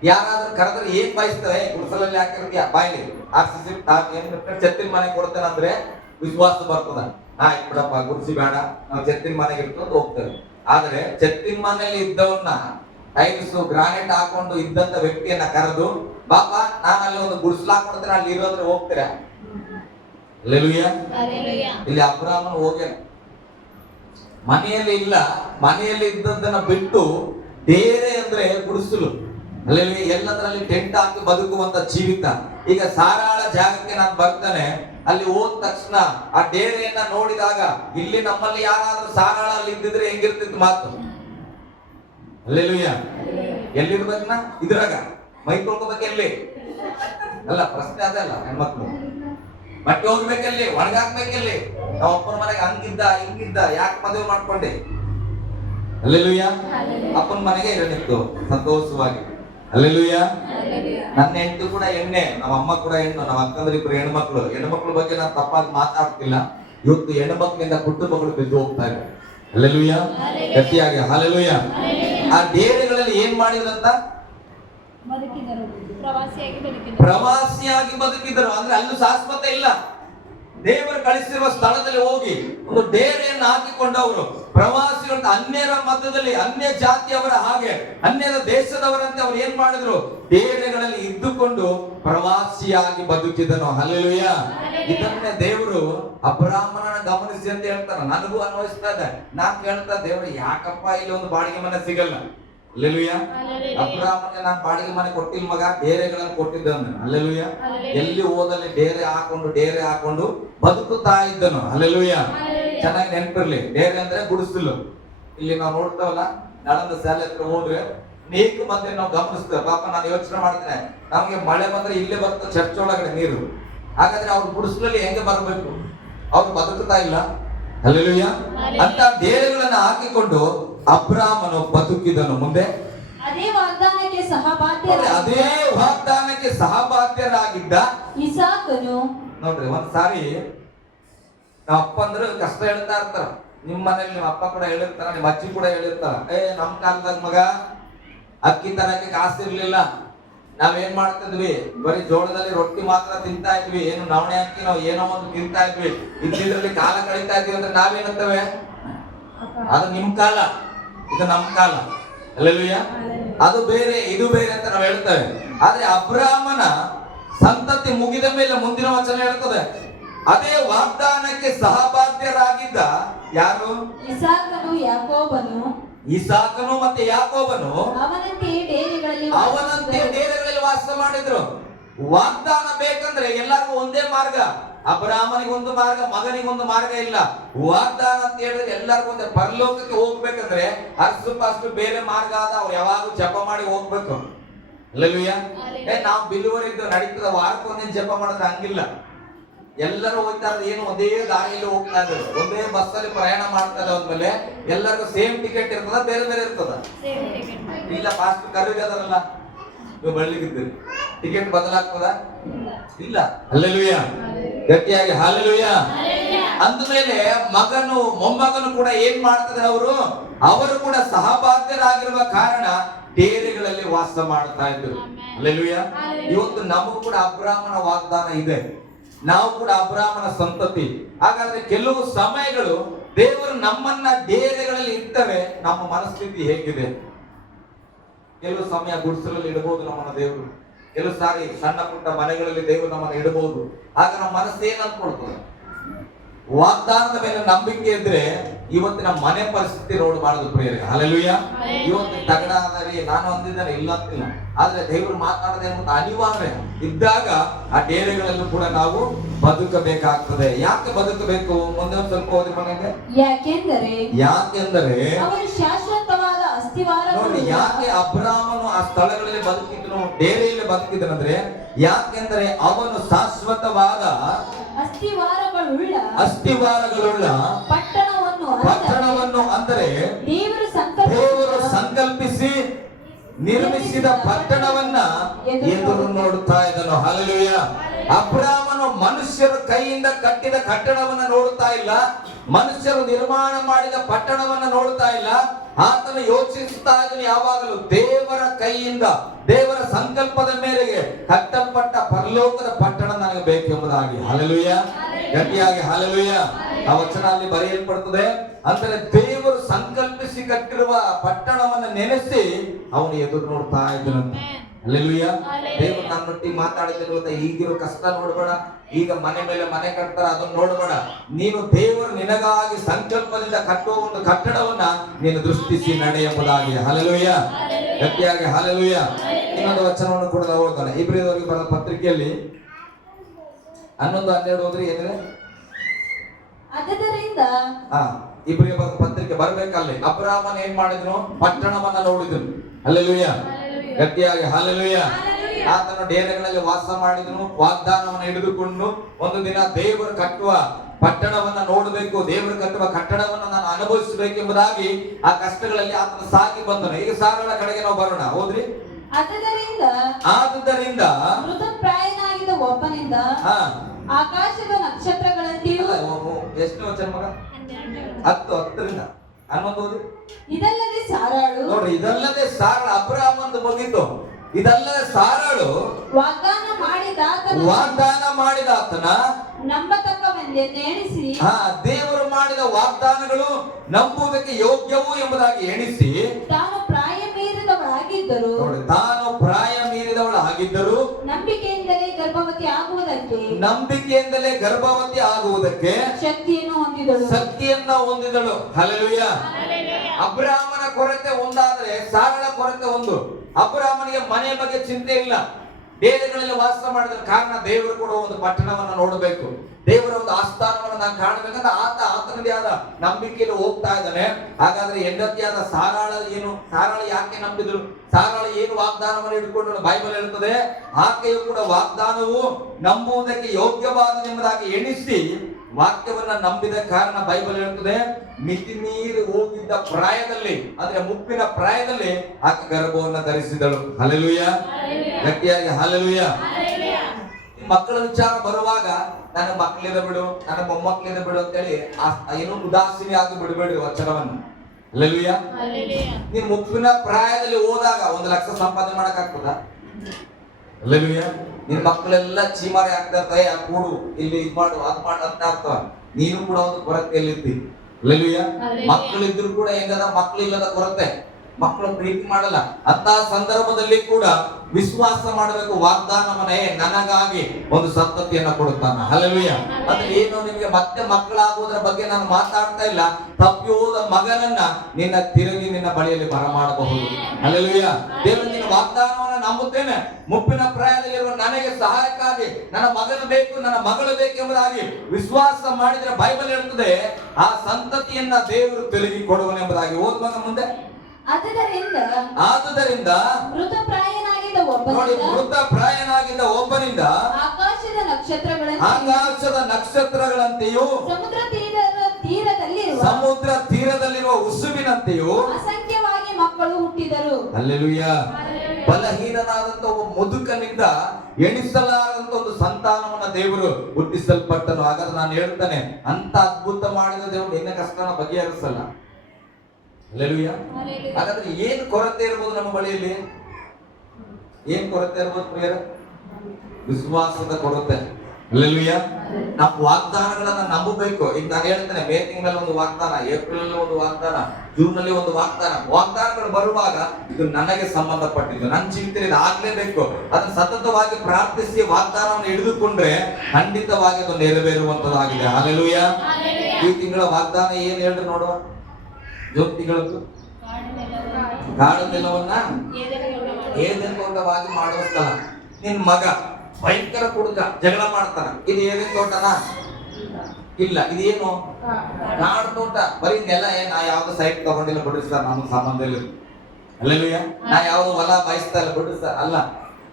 ಯಾರಾದ್ರೂ ಕರೆದ್ರೆ ಏನ್ ಬಯಸ್ತಾರೆ? ಗುಡಿಸಲಲ್ಲಿ ಹಾಕಿರ್ತೀಯ ಬಾಯ್ಲಿ ಆರ್ಸಿಸಿ ಛತ್ತಿನ ಮನೆ ಕೊಡ್ತೇನೆ ಅಂದ್ರೆ ವಿಶ್ವಾಸ ಬರ್ತದ. ಆಯ್ತು ಬಿಡಪ್ಪ, ಗುಡಿಸಿ ಬೇಡ, ನಾವು ಛತ್ತಿನ ಮನೆಗೆ ಇಟ್ಕೊಂಡು ಹೋಗ್ತೇವೆ. ಆದ್ರೆ ಛತ್ತಿನ ಮನೆಯಲ್ಲಿ ಇದ್ದವನ್ನ ಟೈಲ್ಸ್ ಗ್ರಾನೈಟ್ ಹಾಕೊಂಡು ಇದ್ದಂತ ವ್ಯಕ್ತಿಯನ್ನ ಕರೆದು, ಬಾಪ ನಾನು ಅಲ್ಲಿ ಒಂದು ಗುಡಿಸ್ಲು ಹಾಕೊಡ್ತೇನೆ, ಅಲ್ಲಿ ಇರೋದ್ರೆ ಹೋಗ್ತೀರಾ? ಹಲ್ಲೆಲೂಯ. ಇಲ್ಲಿ ಅಬ್ರಾಮನು ಹೋಗ್ಯಾನ, ಮನೆಯಲ್ಲಿ ಇಲ್ಲ. ಮನೆಯಲ್ಲಿ ಇದ್ದದ್ದನ್ನ ಬಿಟ್ಟು ಬೇರೆ ಅಂದ್ರೆ ಗುಡಿಸಲು. ಅಲ್ಲಿ ಎಲ್ಲದರಲ್ಲಿ ಟೆಂಟ್ ಹಾಕಿ ಬದುಕುವಂತ ಜೀವಿತ. ಈಗ ಸಾರಾಳ ಜಾಗಕ್ಕೆ ನಾನು ಬರ್ತಾನೆ, ಅಲ್ಲಿ ಹೋದ ತಕ್ಷಣ ಆ ಡೇರೆಯನ್ನ ನೋಡಿದಾಗ, ಇಲ್ಲಿ ನಮ್ಮಲ್ಲಿ ಯಾರಾದ್ರೂ ಸಾರಾಳ ಅಲ್ಲಿ ಇದ್ದಿದ್ರೆ ಹೆಂಗಿರ್ತಿತ್ತು ಮಾತು? ಹಲ್ಲೆಲೂಯ. ಎಲ್ಲಿರ್ಬೇಕನ್ನ ಇದ್ರಾಗ ಮೈ ತೊಳ್ಕೋಬೇಕು. ಎಲ್ಲಿ ಅಲ್ಲ, ಪ್ರಶ್ನೆ ಅದಲ್ಲ. ಹೆಣ್ಮಕ್ಳು ಬಟ್ಟೆ ಹೋಗ್ಬೇಕಲ್ಲಿ, ಒಣಗಾಕ್ಬೇಕಲ್ಲಿ. ನಾವು ಅಪ್ಪನ ಮನೆಗೆ ಹಂಗಿದ್ದ ಹಿಂಗಿದ್ದ, ಯಾಕೆ ಮದುವೆ ಮಾಡ್ಕೊಂಡೆ? ಹಲ್ಲೆಲೂಯ. ಅಪ್ಪನ ಮನೆಗೆ ಇರಲಿತ್ತು ಸಂತೋಷವಾಗಿ. ಹಲ್ಲೆಲೂಯ. ನನ್ನ ಹೆಂಡತಿ ಕೂಡ ಎಣ್ಣೆ, ನಮ್ಮ ಅಮ್ಮ ಕೂಡ ಹೆಣ್ಣು, ನಮ್ಮ ಅಕ್ಕಂದ್ರೆ ಇಬ್ರು ಹೆಣ್ಮಕ್ಳು. ಹೆಣ್ಮಕ್ಳ ಬಗ್ಗೆ ನಾನು ತಪ್ಪಾಗಿ ಮಾತಾಡ್ತಿಲ್ಲ. ಇವತ್ತು ಹೆಣ್ಮಕ್ಳಿಂದ ಕುಟುಂಬಗಳು ಬಿದ್ದು ಹೋಗ್ತಾ ಇದೆ. ಹಲ್ಲೆಲೂಯ. ಗಟ್ಟಿಯಾಗಿ ಹಲ್ಲೆಲೂಯ. ಆ ಡೇರೆಗಳಲ್ಲಿ ಏನ್ ಮಾಡಿದ್ರಂತ? ಪ್ರವಾಸಿಯಾಗಿ ಬದುಕಿದರು. ಅಂದ್ರೆ ಅಲ್ಲೂ ಶಾಶ್ವತ ಇಲ್ಲ. ದೇವರು ಕಳಿಸಿರುವ ಸ್ಥಳದಲ್ಲಿ ಹೋಗಿ ಒಂದು ಡೇರೆಯನ್ನು ಹಾಕಿಕೊಂಡವರು ಪ್ರವಾಸಿಗಳ, ಅನ್ಯರ ಮಧ್ಯದಲ್ಲಿ, ಅನ್ಯ ಜಾತಿಯವರ ಹಾಗೆ ಅನ್ಯರ ದೇಶದವರಂತೆ ಅವ್ರು ಏನ್ ಮಾಡಿದ್ರು? ಡೇರೆಗಳಲ್ಲಿ ಇದ್ದುಕೊಂಡು ಪ್ರವಾಸಿಯಾಗಿ ಬದುಕಿದನು. ಹಲ್ಲೆಲೂಯ. ಇದನ್ನೇ ದೇವರು ಅಬ್ರಾಹ್ಮಣನ ಗಮನಿಸಿ ಅಂತ ಹೇಳ್ತಾರ. ನನಗೂ ಅನ್ವಯಿಸ್ತಾ ಇದೆ. ನಾನ್ ಕೇಳ್ತಾ, ದೇವರು ಯಾಕಪ್ಪ ಇಲ್ಲಿ ಒಂದು ಬಾಡಿಗೆ ಮನೆ ಸಿಗಲ್ಲ? ಹಲ್ಲೆಲೂಯ. ಅಬ್ರಾಹ್ಮನಿಗೆ ನಾನು ಬಾಡಿಗೆ ಮನೆ ಕೊಟ್ಟಿಲ್ಲ ಮಗ, ಡೇರೆಗಳನ್ನು ಕೊಟ್ಟಿದ್ದನು. ಹಲ್ಲೆಲೂಯ. ಎಲ್ಲಿ ಹೋದಲ್ಲಿ ಡೇರೆ ಹಾಕೊಂಡು ಬದುಕುತ್ತಾ ಇದ್ದನು. ಹಲ್ಲೆಲೂಯ. ಚೆನ್ನಾಗಿ ನೆನಪಿರ್ಲಿ. ಡೇರೆ ಅಂದ್ರೆ ಗುಡಿಸಲು. ಇಲ್ಲಿ ನಾವು ನೋಡ್ತಾವಲ್ಲ, ನಳಂದ ಶಾಲೆ ಹತ್ರ ಹೋದ್ರೆ ಅನೇಕ ಮಂದಿ ನಾವು ಗಮನಿಸ್ತೇವೆ. ಪಾಪ ನಾನು ಯೋಚನೆ ಮಾಡ್ತೇನೆ, ನಮ್ಗೆ ಮಳೆ ಬಂದ್ರೆ ಇಲ್ಲೇ ಬರ್ತದೆ ಚರ್ಚ್ ಒಳಗಡೆ ನೀರು. ಹಾಗಾದ್ರೆ ಅವ್ರ ಗುಡಿಸಲಲ್ಲಿ ಹೆಂಗೆ ಬರಬೇಕು? ಅವ್ರು ಬದುಕುತ್ತಾ ಇಲ್ಲ. ಹಲ್ಲೆಲೂಯ. ಅಂತ ಡೇರೆಗಳನ್ನ ಹಾಕಿಕೊಂಡು ಅಬ್ರಾಮನು ಬದುಕಿದನು. ಮುಂದೆ ಅದೇ ವಾಗ್ದಾನಕ್ಕೆ ಸಹಭಾಗ್ಯರಾಗಿದ್ದ ಇಸಾಕನು. ನೋಡ್ರಿ, ಒಂದ್ಸಾರಿ ನಮ್ಮ ಅಪ್ಪ ಅಂದ್ರೆ ಕಷ್ಟ ಹೇಳ್ತಾ ಇರ್ತಾರ. ನಿಮ್ಮ ಮನೇಲಿ ನಿಮ್ಮ ಅಪ್ಪ ಕೂಡ ಹೇಳಿರ್ತಾರ, ನಿಮ್ಮ ಅಜ್ಜಿ ಕೂಡ ಹೇಳಿರ್ತಾರ, ನಮ್ ಕಾಲದಾಗ ಮಗ ಅಕ್ಕಿ ತರಕ್ಕೆ ಕಾಸು ಇರ್ಲಿಲ್ಲ, ನಾವೇನ್ ಮಾಡ್ತಿದ್ವಿ? ಬರೀ ಜೋಳದಲ್ಲಿ ರೊಟ್ಟಿ ಮಾತ್ರ ತಿಂತಾ ಇದ್ವಿ, ಏನು ನವಣೆ ಹಾಕಿ ನಾವು ಏನೋ ಒಂದು ತಿಂತಾ ಇದ್ವಿ, ಇದ್ದಿದ್ರಲ್ಲಿ ಕಾಲ ಕಳೀತಾ ಇದ್ವಿ ಅಂದ್ರೆ ನಾವೇನಂತೇವೆ? ಅದು ನಿಮ್ ಕಾಲ, ಇದು ನಮ್ ಕಾಲ. ಹಲ್ಲೆಲೂಯ. ಅದು ಬೇರೆ ಇದು ಬೇರೆ ಅಂತ ನಾವು ಹೇಳ್ತೇವೆ. ಆದ್ರೆ ಅಬ್ರಾಹ್ಮನ ಸಂತತಿ ಮುಗಿದ ಮೇಲೆ ಮುಂದಿನ ವಚನ ಹೇಳ್ತದೆ, ಅದೇ ವಾಗ್ದಾನಕ್ಕೆ ಸಹಭಾಗ್ಯರಾಗಿದ್ದ ಯಾರು? ಇಸಾಕನು ಮತ್ತೆ ಯಾಕೋಬನು ಅವನಂತೆ ಡೇರೆಗಳಲ್ಲಿ ವಾಸ ಮಾಡಿದ್ರು. ವಾಗ್ದಾನ ಬೇಕಂದ್ರೆ ಎಲ್ಲರಿಗೂ ಒಂದೇ ಮಾರ್ಗ. ಅಬ್ರಾಹ್ಮನಿಗೆ ಒಂದು ಮಾರ್ಗ, ಮಗನಿಗೊಂದು ಮಾರ್ಗ ಇಲ್ಲ. ವಾಗ್ದಾನ ಅಂತ ಹೇಳಿದ್ರೆ ಎಲ್ಲರಿಗೂ ಒಂದೇ. ಪರಲೋಕಕ್ಕೆ ಹೋಗ್ಬೇಕಂದ್ರೆ ಅಷ್ಟು ಬೇರೆ ಮಾರ್ಗ ಆದ. ಅವ್ರು ಯಾವಾಗ ಜಪ ಮಾಡಿ ಹೋಗ್ಬೇಕು. ಹಲ್ಲೆಲೂಯ. ನಾವು ಬಿಲ್ಲುವರಿದ್ದು ನಡೀತದ, ವಾರಕ್ಕೊಂದೇ ಜಪ ಮಾಡಿದ್ರೆ ಹಂಗಿಲ್ಲ. ಎಲ್ಲರೂ ಹೋಗ್ತಾ ಇರೋದು ಏನು ಒಂದೇ ದಾರಿಯಲ್ಲಿ ಹೋಗ್ತಾ ಇದ್ರು, ಒಂದೇ ಬಸ್ ಅಲ್ಲಿ ಪ್ರಯಾಣ ಮಾಡ್ತಾ ಇದ್ಮೇಲೆ ಎಲ್ಲರಿಗೂ ಸೇಮ್ ಟಿಕೆಟ್ ಇರ್ತದ, ಬೇರೆ ಬೇರೆ ಇರ್ತದ? ಇಲ್ಲ, ಫಾಸ್ಟ್ ಕರ್ರಿಗೆ ಅದರಲ್ಲ, ನೀವು ಬಳ್ಳಿಗಿದ್ದೀರಿ ಟಿಕೆಟ್ ಬದಲಾಗ್ತದ? ಇಲ್ಲ. ಹಲ್ಲೆಲೂಯ. ಗಟ್ಟಿಯಾಗಿ ಹಲ್ಲೆಲೂಯ. ಅಂದಮೇಲೆ ಮಗನು ಮೊಮ್ಮಗನು ಕೂಡ ಏನ್ ಮಾಡ್ತಾರೆ, ಅವರು ಕೂಡ ಸಹಭಾಗ್ಯರಾಗಿರುವ ಕಾರಣ ಡೇರೆಗಳಲ್ಲಿ ವಾಸ ಮಾಡ್ತಾ ಇದ್ರು. ಹಲ್ಲೆಲೂಯ. ಇವತ್ತು ನಮಗೂ ಕೂಡ ಅಬ್ರಾಮನ ವಾಗ್ದಾನ ಇದೆ, ನಾವು ಕೂಡ ಅಬ್ರಾಮನ ಸಂತತಿ. ಹಾಗಾದ್ರೆ ಕೆಲವು ಸಮಯಗಳು ದೇವರು ನಮ್ಮನ್ನ ಡೇರೆಗಳಲ್ಲಿ ಇರ್ತವೆ. ನಮ್ಮ ಮನಸ್ಥಿತಿ ಹೇಗಿದೆ? ಕೆಲವು ಸಮಯ ಗುಡಿಸಲಲ್ಲಿ ಇಡಬಹುದು ನಮ್ಮನ್ನ ದೇವರು, ಕೆಲವು ಸಾರಿ ಸಣ್ಣ ಪುಟ್ಟ ಮನೆಗಳಲ್ಲಿ ದೇವರು ನಮ್ಮನ್ನ ಇಡಬಹುದು. ಆಗ ನಮ್ಮ ಮನಸ್ಸು ಏನ್ ಅನ್ಕೊಳ್ತದೆ? ವಾಗ್ದಾನದ ಮೇಲೆ ನಂಬಿಕೆ ಇದ್ರೆ ಇವತ್ತಿನ ಮನೆ ಪರಿಸ್ಥಿತಿ ನೋಡಬಾರದು ಪ್ರಿಯರೇ. ಹಲ್ಲೆಲೂಯ. ಇವತ್ತು ತಗಡ ಅದರಿ, ನಾನು ಅಂದಿದ್ದೇನೆ ಇಲ್ಲ ಅಂತಿಲ್ಲ, ಆದ್ರೆ ದೇವರು ಮಾತಾಡದೆ ಅನ್ನೋದು ಅನಿವಾರ್ಯ ಇದ್ದಾಗ ಆ ಡೇರೆಗಳಲ್ಲೂ ಕೂಡ ನಾವು ಬದುಕಬೇಕಾಗ್ತದೆ. ಯಾಕೆ ಬದುಕಬೇಕು? ಮುಂದೆ ಒಂದು ಸ್ವಲ್ಪ ಓದಿ ಮನೆಗೆ. ಯಾಕೆಂದರೆ ಅವನು ಶಾಶ್ವತವಾದ ಅಸ್ತಿವಾರಗಳು. ನೋಡಿ, ಯಾಕೆ ಅಬ್ರಾಮನು ಆ ಸ್ಥಳಗಳಲ್ಲಿ ಬದುಕಿದನು, ಡೇರೆಯಲ್ಲಿ ಬದುಕಿದನಂದ್ರೆ ಯಾಕೆಂದರೆ ಅವನು ಶಾಶ್ವತವಾದ ಅಸ್ತಿವಾರಗಳುಳ್ಳ ಪಟ್ಟಣವನ್ನು ಅಂದರೆ ದೇವರು ಸಂಕಲ್ಪಿಸಿ ನಿರ್ಮಿಸಿದ ಪಟ್ಟಣವನ್ನ ಎದುರು ನೋಡುತ್ತಾ ಇದ್ದನು. ಹಲ್ಲೆಲೂಯ. ಅಬ್ರಾಮನು ಮನುಷ್ಯರ ಕೈಯಿಂದ ಕಟ್ಟಿದ ಕಟ್ಟಡವನ್ನ ನೋಡುತ್ತಾ ಇಲ್ಲ, ಮನುಷ್ಯರು ನಿರ್ಮಾಣ ಮಾಡಿದ ಪಟ್ಟಣವನ್ನ ನೋಡುತ್ತಾ ಇಲ್ಲ. ಆತನು ಯೋಚಿಸುತ್ತಾ ಇದ್ದನು ಯಾವಾಗಲೂ ದೇವರ ಕೈಯಿಂದ, ದೇವರ ಸಂಕಲ್ಪದ ಮೇರೆಗೆ ಕಟ್ಟಲ್ಪಟ್ಟ ಪರಲೋಕದ ಪಟ್ಟಣ ನನಗೆ ಬೇಕೆಂಬುದಾಗಿ. ಹಲ್ಲೆಲೂಯ. ಗಟ್ಟಿಯಾಗಿ ಹಲ್ಲೆಲೂಯ. ಆ ವಚನ ಅಲ್ಲಿ ಬರೆಯಲ್ಪಡುತ್ತದೆ. ಅಂದರೆ ದೇವರು ಸಂಕಲ್ಪಿಸಿ ಕಟ್ಟಿರುವ ಪಟ್ಟಣವನ್ನು ನೆನೆಸಿ ಅವನು ಎದುರು ನೋಡ್ತಾ ಇದ್ದನಂತೆ. ಹಲ್ಲೆಲೂಯ. ದೇವರು ನನ್ನೊಟ್ಟಿಗೆ ಮಾತಾಡಿದ್ರೆ ಈಗಿರೋ ಕಷ್ಟ ನೋಡಬೇಡ, ಈಗ ಮನೆ ಮೇಲೆ ಮನೆ ಕಟ್ತಾರ ಅದನ್ನ ನೋಡಬೇಡ. ನೀನು ದೇವರು ನಿನಗಾಗಿ ಸಂಕಲ್ಪದಿಂದ ಕಟ್ಟುವ ಒಂದು ಕಟ್ಟಡವನ್ನ ನೀನು ದೃಷ್ಟಿಸಿ ನಡೆ ಎಂಬುದಾಗಿ. ಹಲ್ಲೆಲೂಯ. ಗಟ್ಟಿಯಾಗಿ ಹಲ್ಲೆಲೂಯ. ಇನ್ನೊಂದು ವಚನವನ್ನು ಕೂಡ ನಾವು ಓದೋಣ. ಇಬ್ರಿಯದವರಿಗೆ ಬರೆದ ಪತ್ರಿಕೆಯಲ್ಲಿ 11:12 ಹೋದ್ರೆ ಏನಿದೆ? ಇಬ್ರಿಯ ಪತ್ರಿಕೆ ಬರ್ಬೇಕಲ್ಲಿ. ಅಬ್ರಾಮನ್ ಏನ್ ಮಾಡಿದ್ರು? ಪಟ್ಟಣವನ್ನ ನೋಡಿದ್ರು. ಹಲ್ಲೆಲೂಯ. ಗಟ್ಟಿಯಾಗಿ ಹಲ್ಲೆಲೂಯ. ಆತನು ಡೇರೆಗಳಲ್ಲಿ ವಾಸ ಮಾಡಿದನು. ವಾಗ್ದಾನವನ್ನು ಹಿಡಿದುಕೊಂಡು ಒಂದು ದಿನ ದೇವರು ಕಟ್ಟುವ ಪಟ್ಟಣವನ್ನ ನೋಡಬೇಕು, ದೇವರು ಕಟ್ಟುವ ಕಟ್ಟಡವನ್ನ ನಾನು ಅನುಭವಿಸಬೇಕೆಂಬುದಾಗಿ ಆ ಕಷ್ಟಗಳಲ್ಲಿ ಆತನು ಸಾಗಿ ಬಂದನು. ಈಗ ಸಾರಳ ಕಡೆಗೆ ನಾವು ಬರೋಣ. ಹೋದ್ರಿ. ಆದುದರಿಂದ ಮೃತಪ್ರಾಯನಾಗಿದ್ದ ಒಬ್ಬನಿಂದ ಆಕಾಶದ ನಕ್ಷತ್ರಗಳಂತೆಯೂ. ಎಷ್ಟು ವಚನ ಮಗ? 10:10ರಿಂದ 11. ಇದಲ್ಲದೆ ಸಾರಾಳು. ನೋಡ್ರಿ, ಇದಲ್ಲದೆ ಸಾರಳ ಅಬ್ರಾಮಂದು ಮುಗಿತು. ಇದಲ್ಲದೆ ಸಾರಳು ವಾಗ್ದಾನ ಮಾಡಿದಾತನ ನಂಬತಕ್ಕವೆಂದೆಣಿಸಿ, ದೇವರು ಮಾಡಿದ ವಾಗ್ದಾನಗಳು ನಂಬುವುದಕ್ಕೆ ಯೋಗ್ಯವು ಎಂಬುದಾಗಿ ಎಣಿಸಿ, ತಾನು ಪ್ರಾಯ ಮೀರಿದವಳಾಗಿದ್ದರು. ತಾನು ಪ್ರಾಯ ಮೀರಿದವಳಾಗಿದ್ದರು ನಂಬಿಕೆಯಿಂದಲೇ ಗರ್ಭವತಿ ಆಗುವುದಕ್ಕೆ ಶಕ್ತಿಯನ್ನ ಹೊಂದಿದಳು. ಹಲ್ಲೆಲೂಯ. ಅಬ್ರಾಮನ ಕೊರತೆ ಒಂದಾದ್ರೆ ಸಾರಳ ಕೊರತೆ ಒಂದು. ಅಬ್ರಾಮನಿಗೆ ಮನೆ ಬಗ್ಗೆ ಚಿಂತೆ ಇಲ್ಲ, ಡೇರೆಗಳಲ್ಲಿ ವಾಸ ಮಾಡಿದ ಕಾರಣ ದೇವರು ಕೂಡ ಒಂದು ಪಟ್ಟಣವನ್ನ ನೋಡಬೇಕು, ದೇವರ ಒಂದು ಆಸ್ಥಾನವನ್ನು ನಾನು ಕಾಣಬೇಕಂದ್ರೆ ಆತನದೇ ಆದ ನಂಬಿಕೆಯಲ್ಲಿ ಹೋಗ್ತಾ ಇದ್ದಾನೆ. ಹಾಗಾದ್ರೆ ಹೆಂಡತಿಯಾದ ಸಾರಾಳ ಯಾಕೆ ನಂಬಿದ್ರು? ಸಾರಾಳ ಏನು ವಾಗ್ದಾನವನ್ನು ಹಿಡ್ಕೊಂಡು ಬೈಬಲ್ ಹೇಳ್ತದೆ, ಆಕೆಯು ಕೂಡ ವಾಗ್ದಾನವು ನಂಬುವುದಕ್ಕೆ ಯೋಗ್ಯವಾದನೆಂಬುದಾಗಿ ಎಣಿಸಿ ವಾಕ್ಯವನ್ನ ನಂಬಿದ ಕಾರಣ ಬೈಬಲ್ ಹೇಳ್ತದೆ, ಮಿತಿ ಮೀರಿ ಹೋಗಿದ್ದ ಪ್ರಾಯದಲ್ಲಿ, ಅಂದ್ರೆ ಮುಪ್ಪಿನ ಪ್ರಾಯದಲ್ಲಿ ಆಕೆ ಗರ್ಭವನ್ನ ಧರಿಸಿದಳು. ಹಲ್ಲೆಲೂಯ. ಗಟ್ಟಿಯಾಗಿ ಹಲ್ಲೆಲೂಯ. ಮಕ್ಕಳ ವಿಚಾರ ಬರುವಾಗ ನನ್ನ ಮಕ್ಕಳಿದ ಬಿಡು, ನನ್ನ ಮೊಮ್ಮಕ್ಕಳಿದ ಬಿಡು ಅಂತೇಳಿ ಏನು ಉದಾಸೀನ ಆಗಿ ಬಿಡಬೇಡಿ ವಚನವನ್ನು. ಹಲ್ಲೆಲೂಯ. ನೀನ್ ಮುಪ್ಪಿನ ಪ್ರಾಯದಲ್ಲಿ ಹೋದಾಗ 1 ಲಕ್ಷ ಸಂಪಾದನೆ ಮಾಡಕ್ ಆಗ್ತದ? ಹಲ್ಲೆಲೂಯ. ನಿನ್ ಮಕ್ಕಳೆಲ್ಲ ಚೀಮಾರಿ ಆಗ್ತಾ ಇರ್ತಾರೆ, ಕೂಡು ಇಲ್ಲಿ ಇದ್ ಮಾಡು ಅದ್ ಮಾಡು ಅಂತ ಆಗ್ತಾವ. ನೀನು ಕೂಡ ಒಂದು ಕೊರತೆಯಲ್ಲಿರ್ತಿ. ಹಲ್ಲೆಲೂಯ. ಮಕ್ಕಳಿದ್ರು ಕೂಡ ಹೆಂಗದ? ಮಕ್ಕಳಿಲ್ಲದ ಕೊರತೆ, ಮಕ್ಕಳು ಪ್ರೀತಿ ಮಾಡಲ್ಲ. ಅಂತ ಸಂದರ್ಭದಲ್ಲಿ ಕೂಡ ವಿಶ್ವಾಸ ಮಾಡಬೇಕು, ವಾಗ್ದಾನವನ್ನೇ ನನಗಾಗಿ ಒಂದು ಸಂತತಿಯನ್ನ ಕೊಡುತ್ತಾನ. ಹಲ್ಲೆಲೂಯ. ಅಂದ್ರೆ ಏನು, ನಿಮಗೆ ಮತ್ತೆ ಮಕ್ಕಳಾಗುವುದರ ಬಗ್ಗೆ ನಾನು ಮಾತಾಡ್ತಾ ಇಲ್ಲ. ತಪ್ಪಿ ಹೋದ ಮಗನನ್ನ ತಿರುಗಿ ನಿನ್ನ ಬಳಿಯಲ್ಲಿ ಬರಮಾಡಬಹುದು. ಹಲ್ಲೆಲೂಯ. ದೇವರು ನಿನ್ನ ವಾಗ್ದಾನವನ್ನ ನಂಬುತ್ತೇನೆ, ಮುಪ್ಪಿನ ಪ್ರಾಯದಲ್ಲಿರುವ ನನಗೆ ಸಹಾಯಕ್ಕಾಗಿ ನನ್ನ ಮಗನು ಬೇಕು, ನನ್ನ ಮಗಳು ಬೇಕೆಂಬುದಾಗಿ ವಿಶ್ವಾಸ ಮಾಡಿದ್ರೆ ಬೈಬಲ್ ಹೇಳ್ತದೆ ಆ ಸಂತತಿಯನ್ನ ದೇವರು ತಿರುಗಿ ಕೊಡುವನೆಂಬುದಾಗಿ. ಓದುವಾಗ ಮುಂದೆ, ಆದುದರಿಂದ ಮೃತಪ್ರಾಯನಾಗಿದ್ದ ಒಬ್ಬನಿಂದ ಆಕಾಶದ ನಕ್ಷತ್ರಗಳಂತೆಯೂ ಸಮುದ್ರ ತೀರದಲ್ಲಿರುವ ಉಸುಬಿನಂತೆಯೂ ಅಸಂಖ್ಯವಾಗಿ ಮಕ್ಕಳು ಹುಟ್ಟಿದರು. ಹಲ್ಲೆಲೂಯ. ಬಲಹೀನನಾದಂತ ಒಬ್ಬ ಮುದುಕನಿಂದ ಎಣಿಸಲಾರದಂತ ಒಂದು ಸಂತಾನವನ್ನ ದೇವರು ಹುಟ್ಟಿಸಲ್ಪಟ್ಟನು. ಹಾಗಾದ್ರೆ ನಾನು ಹೇಳ್ತಾನೆ, ಅಂತ ಅದ್ಭುತ ಮಾಡಿದ ದೇವರು ನಿನ್ನ ಕಷ್ಟನ ಬಗೆಹರಿಸಲ್ಲ. ಹಲ್ಲೆಲೂಯಾ. ಹಾಗಾದ್ರೆ ಏನ್ ಕೊರತೆ ಇರ್ಬೋದು ನಮ್ಮ ಬಳಿಯಲ್ಲಿ? ಏನ್ ಕೊರತೆ ಇರ್ಬೋದು ಪ್ರಿಯರ? ವಿಶ್ವಾಸದ ಕೊರತೆ. ಹಲ್ಲೆಲೂಯಾ. ನಾವು ವಾಗ್ದಾನಗಳನ್ನ ನಂಬಬೇಕು. ಈಗ ನಾನು ಹೇಳ್ತೇನೆ, ಮೇ ತಿಂಗಳಲ್ಲಿ ಒಂದು ವಾಗ್ದಾನ, ಏಪ್ರಿಲ್ ನಲ್ಲಿ ಒಂದು ವಾಗ್ದಾನ, ಜೂನ್ ನಲ್ಲಿ ಒಂದು ವಾಗ್ದಾನಗಳು ಬರುವಾಗ ಇದು ನನಗೆ ಸಂಬಂಧಪಟ್ಟಿದ್ದು, ನನ್ನ ಜೀವಿತದಲ್ಲಿ ಆಗ್ಲೇಬೇಕು. ಅದನ್ನ ಸತತವಾಗಿ ಪ್ರಾರ್ಥಿಸಿ ವಾಗ್ದಾನವನ್ನು ಹಿಡಿದುಕೊಂಡ್ರೆ ಖಂಡಿತವಾಗಿ ಅದು ನೆರವೇರುವಂತದ್ದಾಗಿದೆ. ಹಲ್ಲೆಲೂಯಾ. ಈ ತಿಂಗಳ ವಾಗ್ದಾನ ಏನ್ ಹೇಳ್ರಿ ನೋಡುವ. ಜೂನ್ ತಿಂಗಳದ್ದು ಕಾಡು ನೆಲವನ್ನ ಏದೇನ್ ತೋಟವಾಗಿ ಮಾಡುವ ಸ್ಥಳ. ನಿನ್ ಮಗ ಭಯಂಕರ ಕುಡುಕ, ಜಗಳ ಮಾಡ್ತಾನ. ಇದು ಏನೇನ್ ತೋಟನ? ಇಲ್ಲ, ಇದೇನು ಕಾಡು ತೋಟ. ಬರೀ ನೆಲ ನಾ ಯಾವ್ದು ಸೈಟ್ ತಗೊಂಡಿಲ್ಲ ಬಿಡ್ರಿ ಸರ್, ನಮ್ಗೆ ಸಂಬಂಧ ಇಲ್ಲ. ಹಲ್ಲೆಲೂಯಾ. ನಾ ಯಾವ್ದು ಹೊಲ ಬಯಸ್ತಾ ಇಲ್ಲ ಬಿಡ್ರಿ ಸರ್. ಅಲ್ಲ,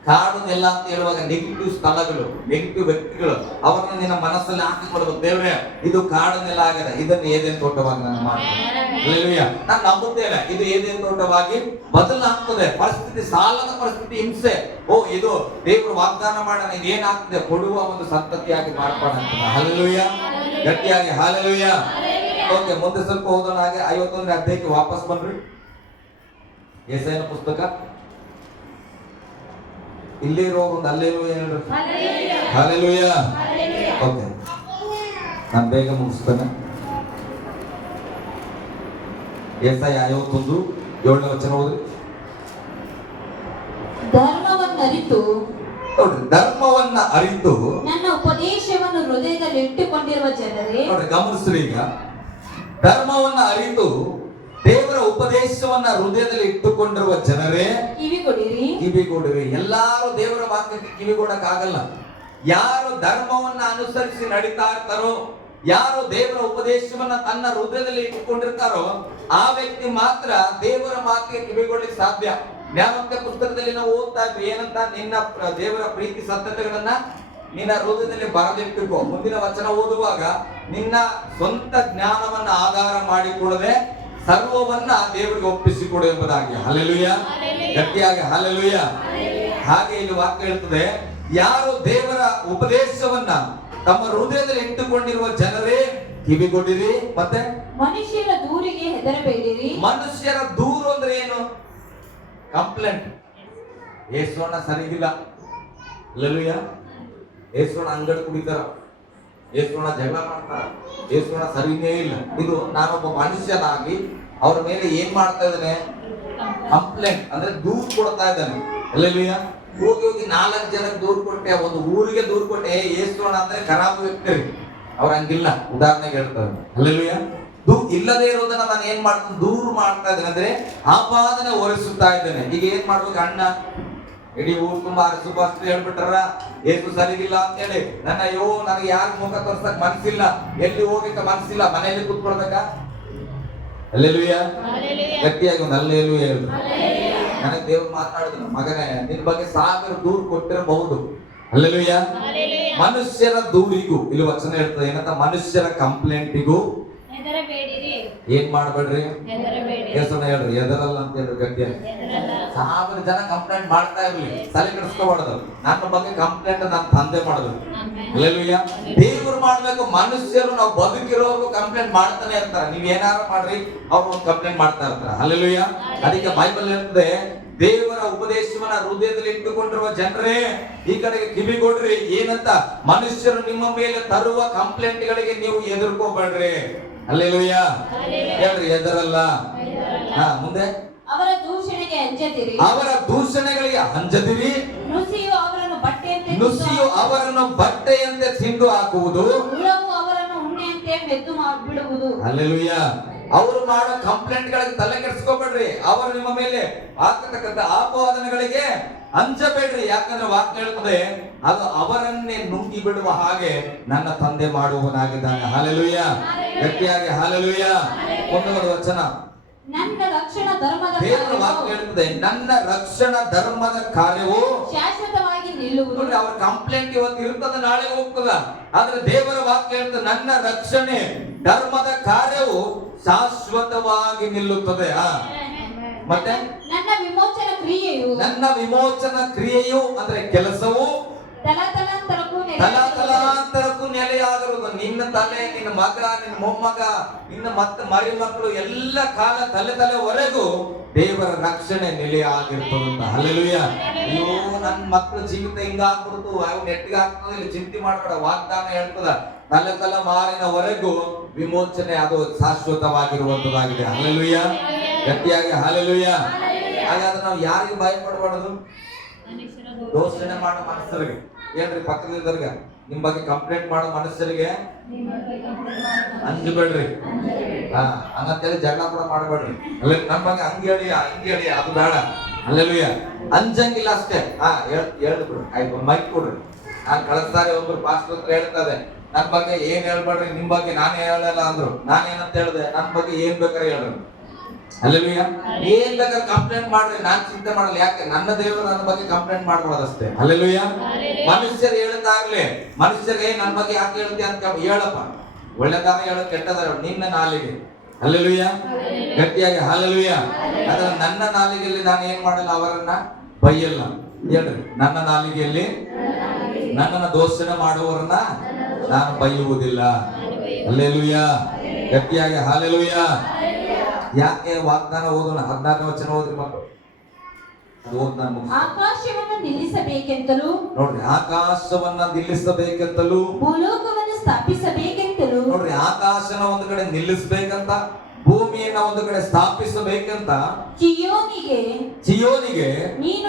ಕಾಡು ನೆಲ ಅಂತ ಹೇಳುವಾಗ ನೆಗೆಟಿವ್ ಸ್ಥಳಗಳು, ನೆಗೆಟಿವ್ ವ್ಯಕ್ತಿಗಳು, ಅವರನ್ನ ನಿನ್ನ ಮನಸ್ಸಲ್ಲಿ ಹಾಕಿಕೊಡ್ಬೇಕು. ದೇವ್ರೆ, ಇದು ಕಾಡು ನೆಲ ಆಗದ, ಇದನ್ನು ಏದೇನ್ ತೋಟವಾಗಿ ನಾನು ಮಾಡ್ತೇನೆ. ಹಲ್ಲೆಲೂಯಾ. ನಾನು ನಂಬುತ್ತೇನೆ, ಇದು ಏದೇನ್ ತೋಟವಾಗಿ ಬದಲಾಗ್ತದೆ. ಪರಿಸ್ಥಿತಿ, ಸಾಲದ ಪರಿಸ್ಥಿತಿ, ಹಿಂಸೆ, ಇದು ದೇವರು ವಾಗ್ದಾನ ಮಾಡೋಣ, ಇದೇನಾಗ್ತದೆ, ಕೊಡುವ ಒಂದು ಸಂತತಿಯಾಗಿ ಮಾರ್ಪಾಡಾಗ್ತದೆ. ಹಲ್ಲೆಲೂಯಾ. ಗಟ್ಟಿಯಾಗಿ ಹಲ್ಲೆಲೂಯಾ. ಓಕೆ, ಮುಂದೆ ಸ್ವಲ್ಪ ಓದೋಣ. ಹಾಗೆ 51ನೇ ಅಧ್ಯಾಯಕ್ಕೆ ವಾಪಸ್ ಬನ್ರಿ. ಯೆಶಾಯನ ಪುಸ್ತಕ ಇಲ್ಲಿ ಇರೋ ಒಂದು ಹಲ್ಲೆಲೂಯಾ ಹೇಳ್ರಿ. ಹಲ್ಲೆಲೂಯಾ. ಓಕೆ, ನಾನು ಬೇಗ ಮುಗಿಸ್ತೇನೆ. ಯೆಶಾಯ 51:7ನೇ ವಚನ ಓದ್ರಿ. ಧರ್ಮವನ್ನರಿತು ನೋಡ್ರಿ, ಧರ್ಮವನ್ನ ಅರಿತು ನನ್ನ ಉಪದೇಶವನ್ನು ಹೃದಯದಲ್ಲಿ ಇಟ್ಟುಕೊಂಡಿರುವ ಜನರೇ. ನೋಡ್ರಿ, ಗಮನಿಸ್ರಿ. ಈಗ ಧರ್ಮವನ್ನ ಅರಿತು ದೇವರ ಉಪದೇಶವನ್ನ ಹೃದಯದಲ್ಲಿ ಇಟ್ಟುಕೊಂಡಿರುವ ಜನರೇ ಕಿವಿಗೊಡಿರಿ. ಎಲ್ಲಾರು ದೇವರ ವಾಕ್ಯಕ್ಕೆ ಕಿವಿಗೊಡಕ್ ಆಗಲ್ಲ. ಯಾರು ಧರ್ಮವನ್ನ ಅನುಸರಿಸಿ ನಡೀತಾ ಇರ್ತಾರೋ, ಯಾರು ದೇವರ ಉಪದೇಶವನ್ನ ತನ್ನ ಹೃದಯದಲ್ಲಿ ಇಟ್ಟುಕೊಂಡಿರ್ತಾರೋ, ಆ ವ್ಯಕ್ತಿ ಮಾತ್ರ ದೇವರ ಮಾತಿಗೆ ಕಿವಿಗೊಳ್ಳಿಕ್ಕೆ ಸಾಧ್ಯ. ಜ್ಞಾನೋಕ್ತ ಪುಸ್ತಕದಲ್ಲಿ ನಾವು ಓದ್ತಾ ಇದ್ವಿ ಏನಂತ, ನಿನ್ನ ದೇವರ ಪ್ರೀತಿ ಸತ್ಯತೆಗಳನ್ನ ನಿನ್ನ ಹೃದಯದಲ್ಲಿ ಬರೆದಿಟ್ಟುಕೋ. ಮುಂದಿನ ವಚನ ಓದುವಾಗ, ನಿನ್ನ ಸ್ವಂತ ಜ್ಞಾನವನ್ನ ಆಧಾರ ಮಾಡಿಕೊಳ್ಳದೆ ಸರ್ವವನ್ನ ದೇವರಿಗೆ ಒಪ್ಪಿಸಿಕೊಡು ಎಂಬುದಾಗಿ. ಹಲ್ಲೆಲೂಯಾ. ಗಟ್ಟಿಯಾಗಿ ಹಲ್ಲೆಲೂಯಾ. ಹಾಗೆ ಇಲ್ಲಿ ವಾಕ್ಯ ಹೇಳ್ತದೆ, ಯಾರು ದೇವರ ಉಪದೇಶವನ್ನ ತಮ್ಮ ಹೃದಯದಲ್ಲಿ ಇಟ್ಟುಕೊಂಡಿರುವ ಜನರೇ ಕಿವಿಗೊಡಿರಿ. ಮತ್ತೆ ಮನುಷ್ಯರ ದೂರಿಗೆ ಹೆದರಬೇಡಿರಿ. ಮನುಷ್ಯರ ದೂರು ಅಂದ್ರೆ ಏನು? ಕಂಪ್ಲೇಂಟ್. ಏಸೋಣ ಸರಿಗಿಲ್ಲ. ಹಲ್ಲೆಲೂಯಾ. ಏಸೋಣ ಅಂಗಡಿ ಕುಡಿತಾರ, ಏಸೋಣ ಜಗಳ ಮಾಡ್ತಾರ, ಏಸೋಣ ಸರಿನೇ ಇಲ್ಲ. ಇದು ನಾನೊಬ್ಬ ಮನುಷ್ಯನಾಗಿ ಅವ್ರ ಮೇಲೆ ಏನ್ ಮಾಡ್ತಾ ಇದ್ದಾನೆ? ಕಂಪ್ಲೇಂಟ್ ಅಂದ್ರೆ ದೂರು ಕೊಡ್ತಾ ಇದ್ದಾನೆ. ಹಲ್ಲೆಲೂಯಾ. ಹೋಗಿ ಹೋಗಿ 4 ಜನಕ್ಕೆ ದೂರು ಕೊಟ್ಟೆ, ಒಂದು ಊರಿಗೆ ದೂರು ಕೊಟ್ಟೆ. ಏಸೋಣ ಅಂದ್ರೆ ಖರಾಬ್ ವ್ಯಕ್ತಿ, ಅವ್ರ ಹಂಗಿಲ್ಲ. ಉದಾಹರಣೆಗೆ ಹೇಳ್ತಾರೆ. ಹಲ್ಲೆಲೂಯಾ. ಇಲ್ಲದೆ ಇರೋದನ್ನ ನಾನು ಏನ್ ಮಾಡ್ತೀನಿ? ದೂರು ಮಾಡ್ತಾ ಇದ್ದೇನೆ ಅಂದ್ರೆ ಆಪಾದನೆ ಹೊರಿಸುತ್ತಾ ಇದ್ದೇನೆ. ಈಗ ಏನ್ ಮಾಡ್ಬೇಕು? ಅಣ್ಣ ಇಡೀ ಊರು ತುಂಬಾ ಸುಭಾಷ್ ಹೇಳ್ಬಿಟ್ರ ಏಸು ಸರಿಗಿಲ್ಲ ಅಂತ ಹೇಳಿ, ನನಗೆ ಯಾರ ಮುಖ ತೋರ್ಸಕ್ ಮನ್ಸಿಲ್ಲ, ಎಲ್ಲಿ ಹೋಗಕ್ಕೆ ಮನ್ಸಿಲ್ಲ, ಮನೆಯಲ್ಲಿ ಕೂತ್ಕೊಳ್ಬೇಕಾ? ಹಲ್ಲೆಲೂಯಾ. ಗಟ್ಟಿಯಾಗಿ ಒಂದು ಹಲ್ಲೆಲೂಯಾ ಹೇಳು. ನನಗೆ ದೇವ್ರು ಮಾತಾಡಿದ್ರು, ಮಗನೇ ನಿನ್ ಬಗ್ಗೆ 1000 ದೂರು ಕೊಟ್ಟಿರಬಹುದು. ಹಲ್ಲೆಲೂಯಾ. ಮನುಷ್ಯರ ದೂರಿಗೂ ಇಲ್ಲಿ ವಚನ ಹೇಳ್ತದೆ ಏನಂತ, ಮನುಷ್ಯರ ಕಂಪ್ಲೇಂಟಿಗೂ ಏನ್ ಮಾಡ್ಬೇಡ್ರಿ. ಹೆಸರನ್ನ ಹೇಳ್ರಿ, ಎದರಲ್ಲ ಅಂತ ಹೇಳ್ರಿ. ಗಟ್ಟಿಯಾಗಿ 1000 ಜನ ಕಂಪ್ಲೇಂಟ್ ಮಾಡ್ತಾ ಇರ್ಲಿ, ತಲೆ ಕೆಡಿಸ್ಕೋಬಾರ್ದು. ನನ್ನ ಬಗ್ಗೆ ಕಂಪ್ಲೇಂಟ್ ನನ್ನ ತಂದೆ ಮಾಡಿದ್ರು. ಹಲ್ಲೆಲೂಯಾ. ದೇವ್ರು ಮಾಡ್ಬೇಕು. ಮನುಷ್ಯರು ನಾವು ಬದುಕಿರೋರ್ಗು ಕಂಪ್ಲೇಂಟ್ ಮಾಡ್ತಾನೆ ಇರ್ತಾರೆ. ನೀವ್ ಏನಾರು ಮಾಡ್ರಿ, ಅವ್ರು ಒಂದು ಕಂಪ್ಲೇಂಟ್ ಮಾಡ್ತಾ ಇರ್ತಾರೆ. ಹಲ್ಲೆಲೂಯಾ. ಅದಕ್ಕೆ ಬೈಬಲ್ ಹೇಳ್ತದೆ, ದೇವರ ಉಪದೇಶವನ್ನ ಹೃದಯದಲ್ಲಿ ಇಟ್ಟುಕೊಂಡಿರುವ ಜನರೇ ಈ ಕಡೆಗೆ ಕಿವಿಗೊಡ್ರಿ. ಏನಂತ? ಮನುಷ್ಯರು ನಿಮ್ಮ ಮೇಲೆ ತರುವ ಕಂಪ್ಲೇಂಟ್ಗಳಿಗೆ ನೀವು ಎದುರ್ಕೋಬೇಡ್ರಿ. ಹಲ್ಲೆಲೂಯಾ. ಹೇಳ್ರಿ, ಎದರಲ್ಲ. ಮುಂದೆ ಅವರ ದೂಷಣೆಗೆ ಅಂಜದಿರಿ. ಅವರ ದೂಷಣೆಗಳಿಗೆ ಅಂಜದಿರಿ. ನುಸಿಯು ಅವರನ್ನು ಬಟ್ಟೆಯಂತೆ ತಿಂದು ಹಾಕುವುದು, ಹುಳವು ಅವರನ್ನು ಉಣ್ಣೆಯಂತೆ ಮೆದ್ದು ಬಿಡುವುದು. ಹಲ್ಲೆಲೂಯಾ. ಅವರು ಮಾಡೋ ಕಂಪ್ಲೇಂಟ್ ಗಳಿಗೆ ತಲೆ ಕೆಡಿಸ್ಕೋಬೇಡ್ರಿ. ಅವರು ನಿಮ್ಮ ಮೇಲೆ ಆಗ್ತಕ್ಕಂಥ ಆಪಾದನೆಗಳಿಗೆ ಅಂಜಬೇಡ್ರಿ. ಯಾಕಂದ್ರೆ ವಾಕ್ಯ ಹೇಳ್ತದೆ, ಅದು ಅವರನ್ನೇ ನುಂಗಿ ಬಿಡುವ ಹಾಗೆ ನನ್ನ ತಂದೆ ಮಾಡುವವನಾಗಿದ್ದಾನೆ. ಹಲ್ಲೆಲೂಯಾ. ಗಟ್ಟಿಯಾಗಿ ಹಲ್ಲೆಲೂಯಾ. ಮುಂದಿನ ವಚನ, ನನ್ನ ರಕ್ಷಣಾ ಧರ್ಮದ ದೇವರ ವಾಕ್ಯ ಹೇಳ್ತದೆ, ನನ್ನ ರಕ್ಷಣಾ ಧರ್ಮದ ಕಾರ್ಯವು ಶಾಶ್ವತವಾಗಿ ನಿಲ್ಲುವುದು. ಅವ್ರ ಕಂಪ್ಲೇಂಟ್ ಇವತ್ತು ಇರ್ತದ, ನಾಳೆ ಹೋಗ್ತದ. ಆದ್ರೆ ದೇವರ ವಾಕ್ಯ ಹೇಳ್ತದೆ, ನನ್ನ ರಕ್ಷಣೆ ಧರ್ಮದ ಕಾರ್ಯವು ಶಾಶ್ವತವಾಗಿ ನಿಲ್ಲುತ್ತದೆ. ಮತ್ತೆ ನನ್ನ ವಿಮೋಚನ ಕ್ರಿಯೆಯು ನನ್ನ ವಿಮೋಚನ ಕ್ರಿಯೆಯು ಅಂದ್ರೆ ಕೆಲಸವು ತಲತಲಾಂತರಕ್ಕೂ ತಲಾಂತರಕ್ಕೂ ನೆಲೆಯಾಗಿರುವುದು. ನಿನ್ನ ತಲೆ, ನಿನ್ನ ಮಗ, ನಿನ್ನ ಮೊಮ್ಮಗ, ನಿನ್ನ ಮತ್ತೆ ಮರಿ ಮಕ್ಕಳು ಎಲ್ಲ ಕಾಲ ತಲೆವರೆಗೂ ದೇವರ ರಕ್ಷಣೆ ನೆಲೆಯಾಗಿರ್ತದಂತ. ಹಲ್ಲೆಲೂಯಾ. ಅಯ್ಯೋ ನನ್ನ ಮಕ್ಕಳ ಜೀವಿತ ಹಿಂಗಾಗ್ಬಿಡ್ತು, ಅವ್ ನೆಟ್ಟಿಗೆ ಆಗ್ತದೆ, ಇಲ್ಲಿ ಚಿಂತೆ ಮಾಡ್ಬೇಡ, ವಾಗ್ದಾನ ಹೇಳ್ತದ ತಲೆಮಾರಿನವರೆಗೂ ವಿಮೋಚನೆ ಅದು ಶಾಶ್ವತವಾಗಿರುವಂತದ್ದಾಗಿದೆ. ಹಲ್ಲೆಲೂಯಾ. ಗಟ್ಟಿಯಾಗಿ ಹಲ್ಲೆಲೂಯಾ. ಹಾಗಾದ್ರೆ ನಾವು ಯಾರಿಗೆ ಭಯ ಪಡಬಾರದು? ದೋಷಣೆ ಮಾಡೋ ಮನುಷ್ಯರಿಗೆ, ಏನ್ರಿ ಪಕ್ಕದವ್ರಿಗೆ ನಿಮ್ ಬಗ್ಗೆ ಕಂಪ್ಲೇಂಟ್ ಮಾಡೋ ಮನುಷ್ಯರಿಗೆ ಅಂಜಬೇಡ್ರಿ. ಹಂಗಂತೇಳಿ ಜಗಳ ಕೂಡ ಮಾಡಬೇಡ್ರಿ. ಅಲ್ಲ ನಮ್ಮ ಬಗ್ಗೆ ಹಂಗೇಳಿ ಅದು ಬೇಡ. ಅಲ್ಲೆಲ್ಲೂಯ. ಅಂಜಂಗಿಲ್ಲ ಅಷ್ಟೇ. ಹೇಳ್ಬಿಡ್ರಿ, ಆಯ್ತು ಮೈಕ್ ಕೊಡ್ರಿ. ನಾನ್ ಕಳಿಸ್ತಾರೆ ಒಬ್ರು ಪಾಸ್ಟರ್ ಹತ್ರ ಹೇಳ್ತದೆ, ನನ್ ಬಗ್ಗೆ ಏನ್ ಹೇಳ್ಬೇಡ್ರಿ, ನಿಮ್ ಬಗ್ಗೆ ನಾನೇ ಹೇಳಲ್ಲ ಅಂದ್ರು. ನಾನೇನಂತ ಹೇಳ್ದೆ, ನನ್ ಬಗ್ಗೆ ಏನ್ ಬೇಕಾದ್ರೆ ಹೇಳ್ರಿ. ಅಲ್ಲೆಲ್ಲೂಯ. ಏನ್ ಬೇಕಾದ್ರೆ ಕಂಪ್ಲೇಂಟ್ ಮಾಡ್ರಿ, ನಾನ್ ಚಿಂತೆ ಮಾಡಲ್ಲ. ಯಾಕೆ? ನನ್ನ ದೇವರು ನನ್ನ ಬಗ್ಗೆ ಕಂಪ್ಲೇಂಟ್ ಮಾಡ್ಬೋದಷ್ಟೇ. ಅಲ್ಲೆಲ್ಲೂಯ. ಮನುಷ್ಯರು ಹೇಳ್ತಾಗ್ಲಿ, ಮನುಷ್ಯರಿಗೆ ನನ್ನ ಬಗ್ಗೆ ಯಾಕೆ ಹೇಳ್ತಿ ಅಂತ ಹೇಳಪ್ಪ. ಒಳ್ಳೆದಾರ ಹೇಳ, ಕೆಟ್ಟದಾರ ನಿನ್ನ ನಾಲಿಗೆ. ಹಲ್ಲೆಲೂಯ. ಗಟ್ಟಿಯಾಗಿ ಹಲ್ಲೆಲೂಯ. ಅದ್ರ ನನ್ನ ನಾಲಿಗೆಯಲ್ಲಿ ನಾನು ಏನ್ ಮಾಡಲ್ಲ, ಅವರನ್ನ ಬೈಯಲ್ಲ. ಹೇಳ್ರಿ, ನನ್ನ ನಾಲಿಗೆಯಲ್ಲಿ ನನ್ನನ್ನ ದೋಷಣೆ ಮಾಡುವವರನ್ನ ನಾನು ಬೈಯುವುದಿಲ್ಲ. ಹಲ್ಲೆಲೂಯ. ಗಟ್ಟಿಯಾಗಿ ಹಲ್ಲೆಲೂಯ. ಯಾಕೆ? ವಾಗ್ದಾನ ಓದೋಣ. 14ನೇ ವಚನ ಓದ್ರಿ ಮಕ್ಕಳು. ಆಕಾಶವನ್ನು ನಿಲ್ಲಿಸಬೇಕೆಂತಲೂ, ನೋಡ್ರಿ, ಆಕಾಶವನ್ನ ನಿಲ್ಲಿಸಬೇಕೆಂತಲೂ, ಭೂಲೋಕವನ್ನು ಸ್ಥಾಪಿಸಬೇಕೆಂತಲೂ. ನೋಡ್ರಿ, ಆಕಾಶನ ಒಂದು ಕಡೆ ನಿಲ್ಲಿಸಬೇಕಂತ, ಭೂಮಿಯನ್ನ ಒಂದು ಕಡೆ ಸ್ಥಾಪಿಸಬೇಕಂತ, ಚಿಯೋನಿಗೆ ನೀನು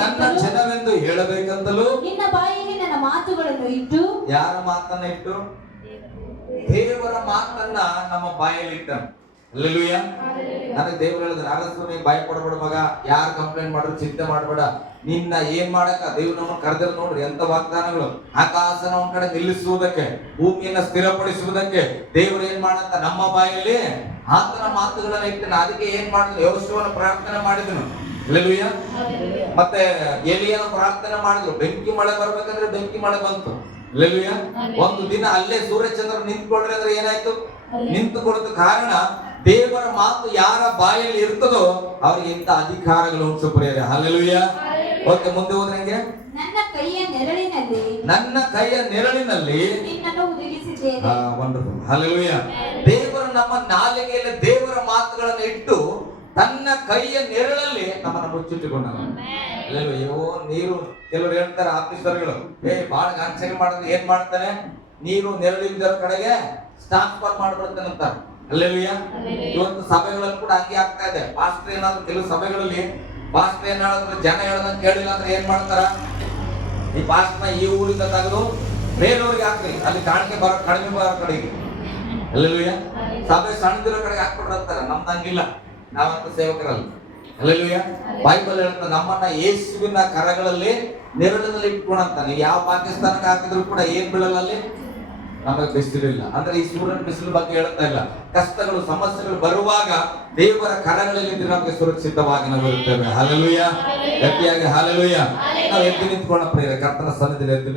ನನ್ನ ಜನವೆಂದು ಹೇಳಬೇಕಂತಲೂ, ನಿನ್ನ ಬಾಯಲ್ಲಿ ನನ್ನ ಮಾತುಗಳನ್ನು ಇಟ್ಟು. ಯಾರ ಮಾತನ್ನ ಇಟ್ಟು? ದೇವರ ಮಾತನ್ನ ನಮ್ಮ ಬಾಯಲ್ಲಿ ಇಟ್ಟ. ಅಲ್ಲೆಲೂಯ. ನನಗೆ ದೇವರು ಹೇಳಿದ್ರೆ, ನಾಗಸ್ವಾಮಿ ಭಯ ಪಡಬೇಡ ಮಗ, ಯಾರು ಕಂಪ್ಲೇಂಟ್ ಮಾಡಿದ್ರು ಚಿಂತೆ ಮಾಡಬೇಡ, ನಿನ್ನ ಏನ್ ಮಾಡಕ ದೇವ್ರು ನಮ್ಮನ್ನು ಕರೆದ್ರೆ. ನೋಡ್ರಿ ಎಂತ ವಾಗ್ದಾನಗಳು. ಆಕಾಶನ ಒಂದ್ ಕಡೆ ನಿಲ್ಲಿಸುವುದಕ್ಕೆ, ಭೂಮಿಯನ್ನ ಸ್ಥಿರಪಡಿಸುವುದಕ್ಕೆ ದೇವರು ಏನ್ ಮಾಡಂತ ನಮ್ಮ ಬಾಯಲ್ಲಿ ಆತನ ಮಾತುಗಳನ್ನ ಇಟ್ಟನ. ಅದಕ್ಕೆ ಏನ್ ಮಾಡಿದ್ರು? ಯೆಹೋಶುವನ ಪ್ರಾರ್ಥನೆ ಮಾಡಿದನು. ಅಲ್ಲೆಲೂಯ. ಮತ್ತೆ ಎಲಿಯನ ಪ್ರಾರ್ಥನೆ ಮಾಡಿದ್ರು. ಬೆಂಕಿ ಮಳೆ ಬರ್ಬೇಕಂದ್ರೆ ಬೆಂಕಿ ಮಳೆ ಬಂತು. ಅಲ್ಲೆಲೂಯ. ಒಂದು ದಿನ ಅಲ್ಲೇ ಸೂರ್ಯಚಂದ್ರ ನಿಂತ್ಕೊಳ್ರಿ ಅಂದ್ರೆ ಏನಾಯ್ತು? ನಿಂತುಕೊಳ್ಳೋದು. ಕಾರಣ ದೇವರ ಮಾತು ಯಾರ ಬಾಯಲ್ಲಿ ಇರ್ತದೋ ಅವ್ರಿಗೆ ಇಂಥ ಅಧಿಕಾರಗಳು ಉಂಟು ಪ್ರಿಯರೇ. ಹಲ್ಲೆಲೂಯ. ಓಕೆ, ಮುಂದೆ ಹೋದ್ರೆ ಹೆಂಗೆ? ನನ್ನ ಕೈಯ ನೆರಳಿನಲ್ಲಿ ನಿನ್ನನ್ನು ಹುದುಗಿಸಿದ್ದೇನೆ. ವಂಡರ್ಫುಲ್. ಹಲ್ಲೆಲೂಯ. ದೇವರು ನಮ್ಮ ನಾಲಿಗೆಯಲ್ಲಿ ದೇವರ ಮಾತುಗಳನ್ನು ಇಟ್ಟು ತನ್ನ ಕೈಯ ನೆರಳಲ್ಲಿ ನಮ್ಮನ್ನು ಮುಚ್ಚಿಟ್ಟುಕೊಂಡ. ಅಯ್ಯೋ, ನೀರು ಕೆಲವರು ಹೇಳ್ತಾರೆ ಆಫೀಸರ್ಗಳು, ಬಾಳ ಗಾಂಚನೆ ಮಾಡಿದ್ರೆ ಏನ್ ಮಾಡ್ತಾನೆ? ನೀರು ನೆರಳಿದ್ದರ ಕಡೆಗೆ ಟ್ರಾನ್ಸ್ಫರ್ ಮಾಡ್ಬಿಡ್ತಾನಂತ. ಅಲ್ಲೆಲೂಯ. ಇವತ್ತು ಸಭೆಗಳಲ್ಲಿ ಕೂಡ ಹಂಗೆ ಆಗ್ತಾ ಇದೆ. ಪಾಸ್ಟರ್ ಏನಾದ್ರು ಕೆಲವು ಸಭೆಗಳಲ್ಲಿ ಪಾಸ್ಟರ್ ಏನಾದ್ರು ಜನ ಹೇಳೋದನ್ನ ಕೇಳಿಲ್ಲ ಅಂದ್ರೆ ಏನ್ ಮಾಡ್ತಾರ? ಈ ಪಾಸ್ಟರ್ನ ಈ ಊರಿಂದ ತೆಗೆದು ಬೇರೆಯವ್ರಿಗೆ ಹಾಕ್ರಿ, ಅಲ್ಲಿ ಕಾಣಿಕೆ ಕಡಿಮೆ ಬರೋ ಕಡೆಗೆ. ಅಲ್ಲೆಲೂಯ. ಸಭೆ ಸಣ್ಣದಿರೋ ಕಡೆಗೆ ಹಾಕ್ಬಿಡ್ರಂತಾರ. ನಮ್ದು ಹಂಗಿಲ್ಲ, ನಾವಂತ ಸೇವಕರಲ್ಲ. ಅಲ್ಲೆಲೂಯ. ಬೈಬಲ್ ಹೇಳ್ತಾ ನಮ್ಮನ್ನ ಯೇಸುವಿನ ಕರಗಳಲ್ಲಿ ನೆರಳಿನಲ್ಲಿ ಇಟ್ಕೊಳಂತ. ನೀವು ಯಾವ ಪಾಕಿಸ್ತಾನಕ್ಕೆ ಹಾಕಿದ್ರು ಕೂಡ ಏನ್ ಬೀಳಲ್ಲ, ಅಲ್ಲಿ ನಮಗೆ ಬಿಸಿಲಿಲ್ಲ. ಅಂದ್ರೆ ಈ ಸೂರ್ಯನ ಬಿಸಿಲು ಬಗ್ಗೆ ಹೇಳ್ತಾ ಇಲ್ಲ. ಕಷ್ಟಗಳು, ಸಮಸ್ಯೆಗಳು ಬರುವಾಗ ದೇವರ ಕರಗಳಲ್ಲಿ ನಮಗೆ ಸುರಕ್ಷಿತವಾಗಿ ನಾವು ಇರುತ್ತೇವೆ. ಹಲ್ಲೆಲೂಯ. ಗಟ್ಟಿಯಾಗಿ ಹಲ್ಲೆಲೂಯ. ನಾವು ಎದ್ದು ನಿಂತ್ಕೊಳ್ಳೋಣ ಪ್ರಿಯರೇ, ಕರ್ತನ ಸನ್ನಿಧಿಯಲ್ಲಿ ಎದ್ದು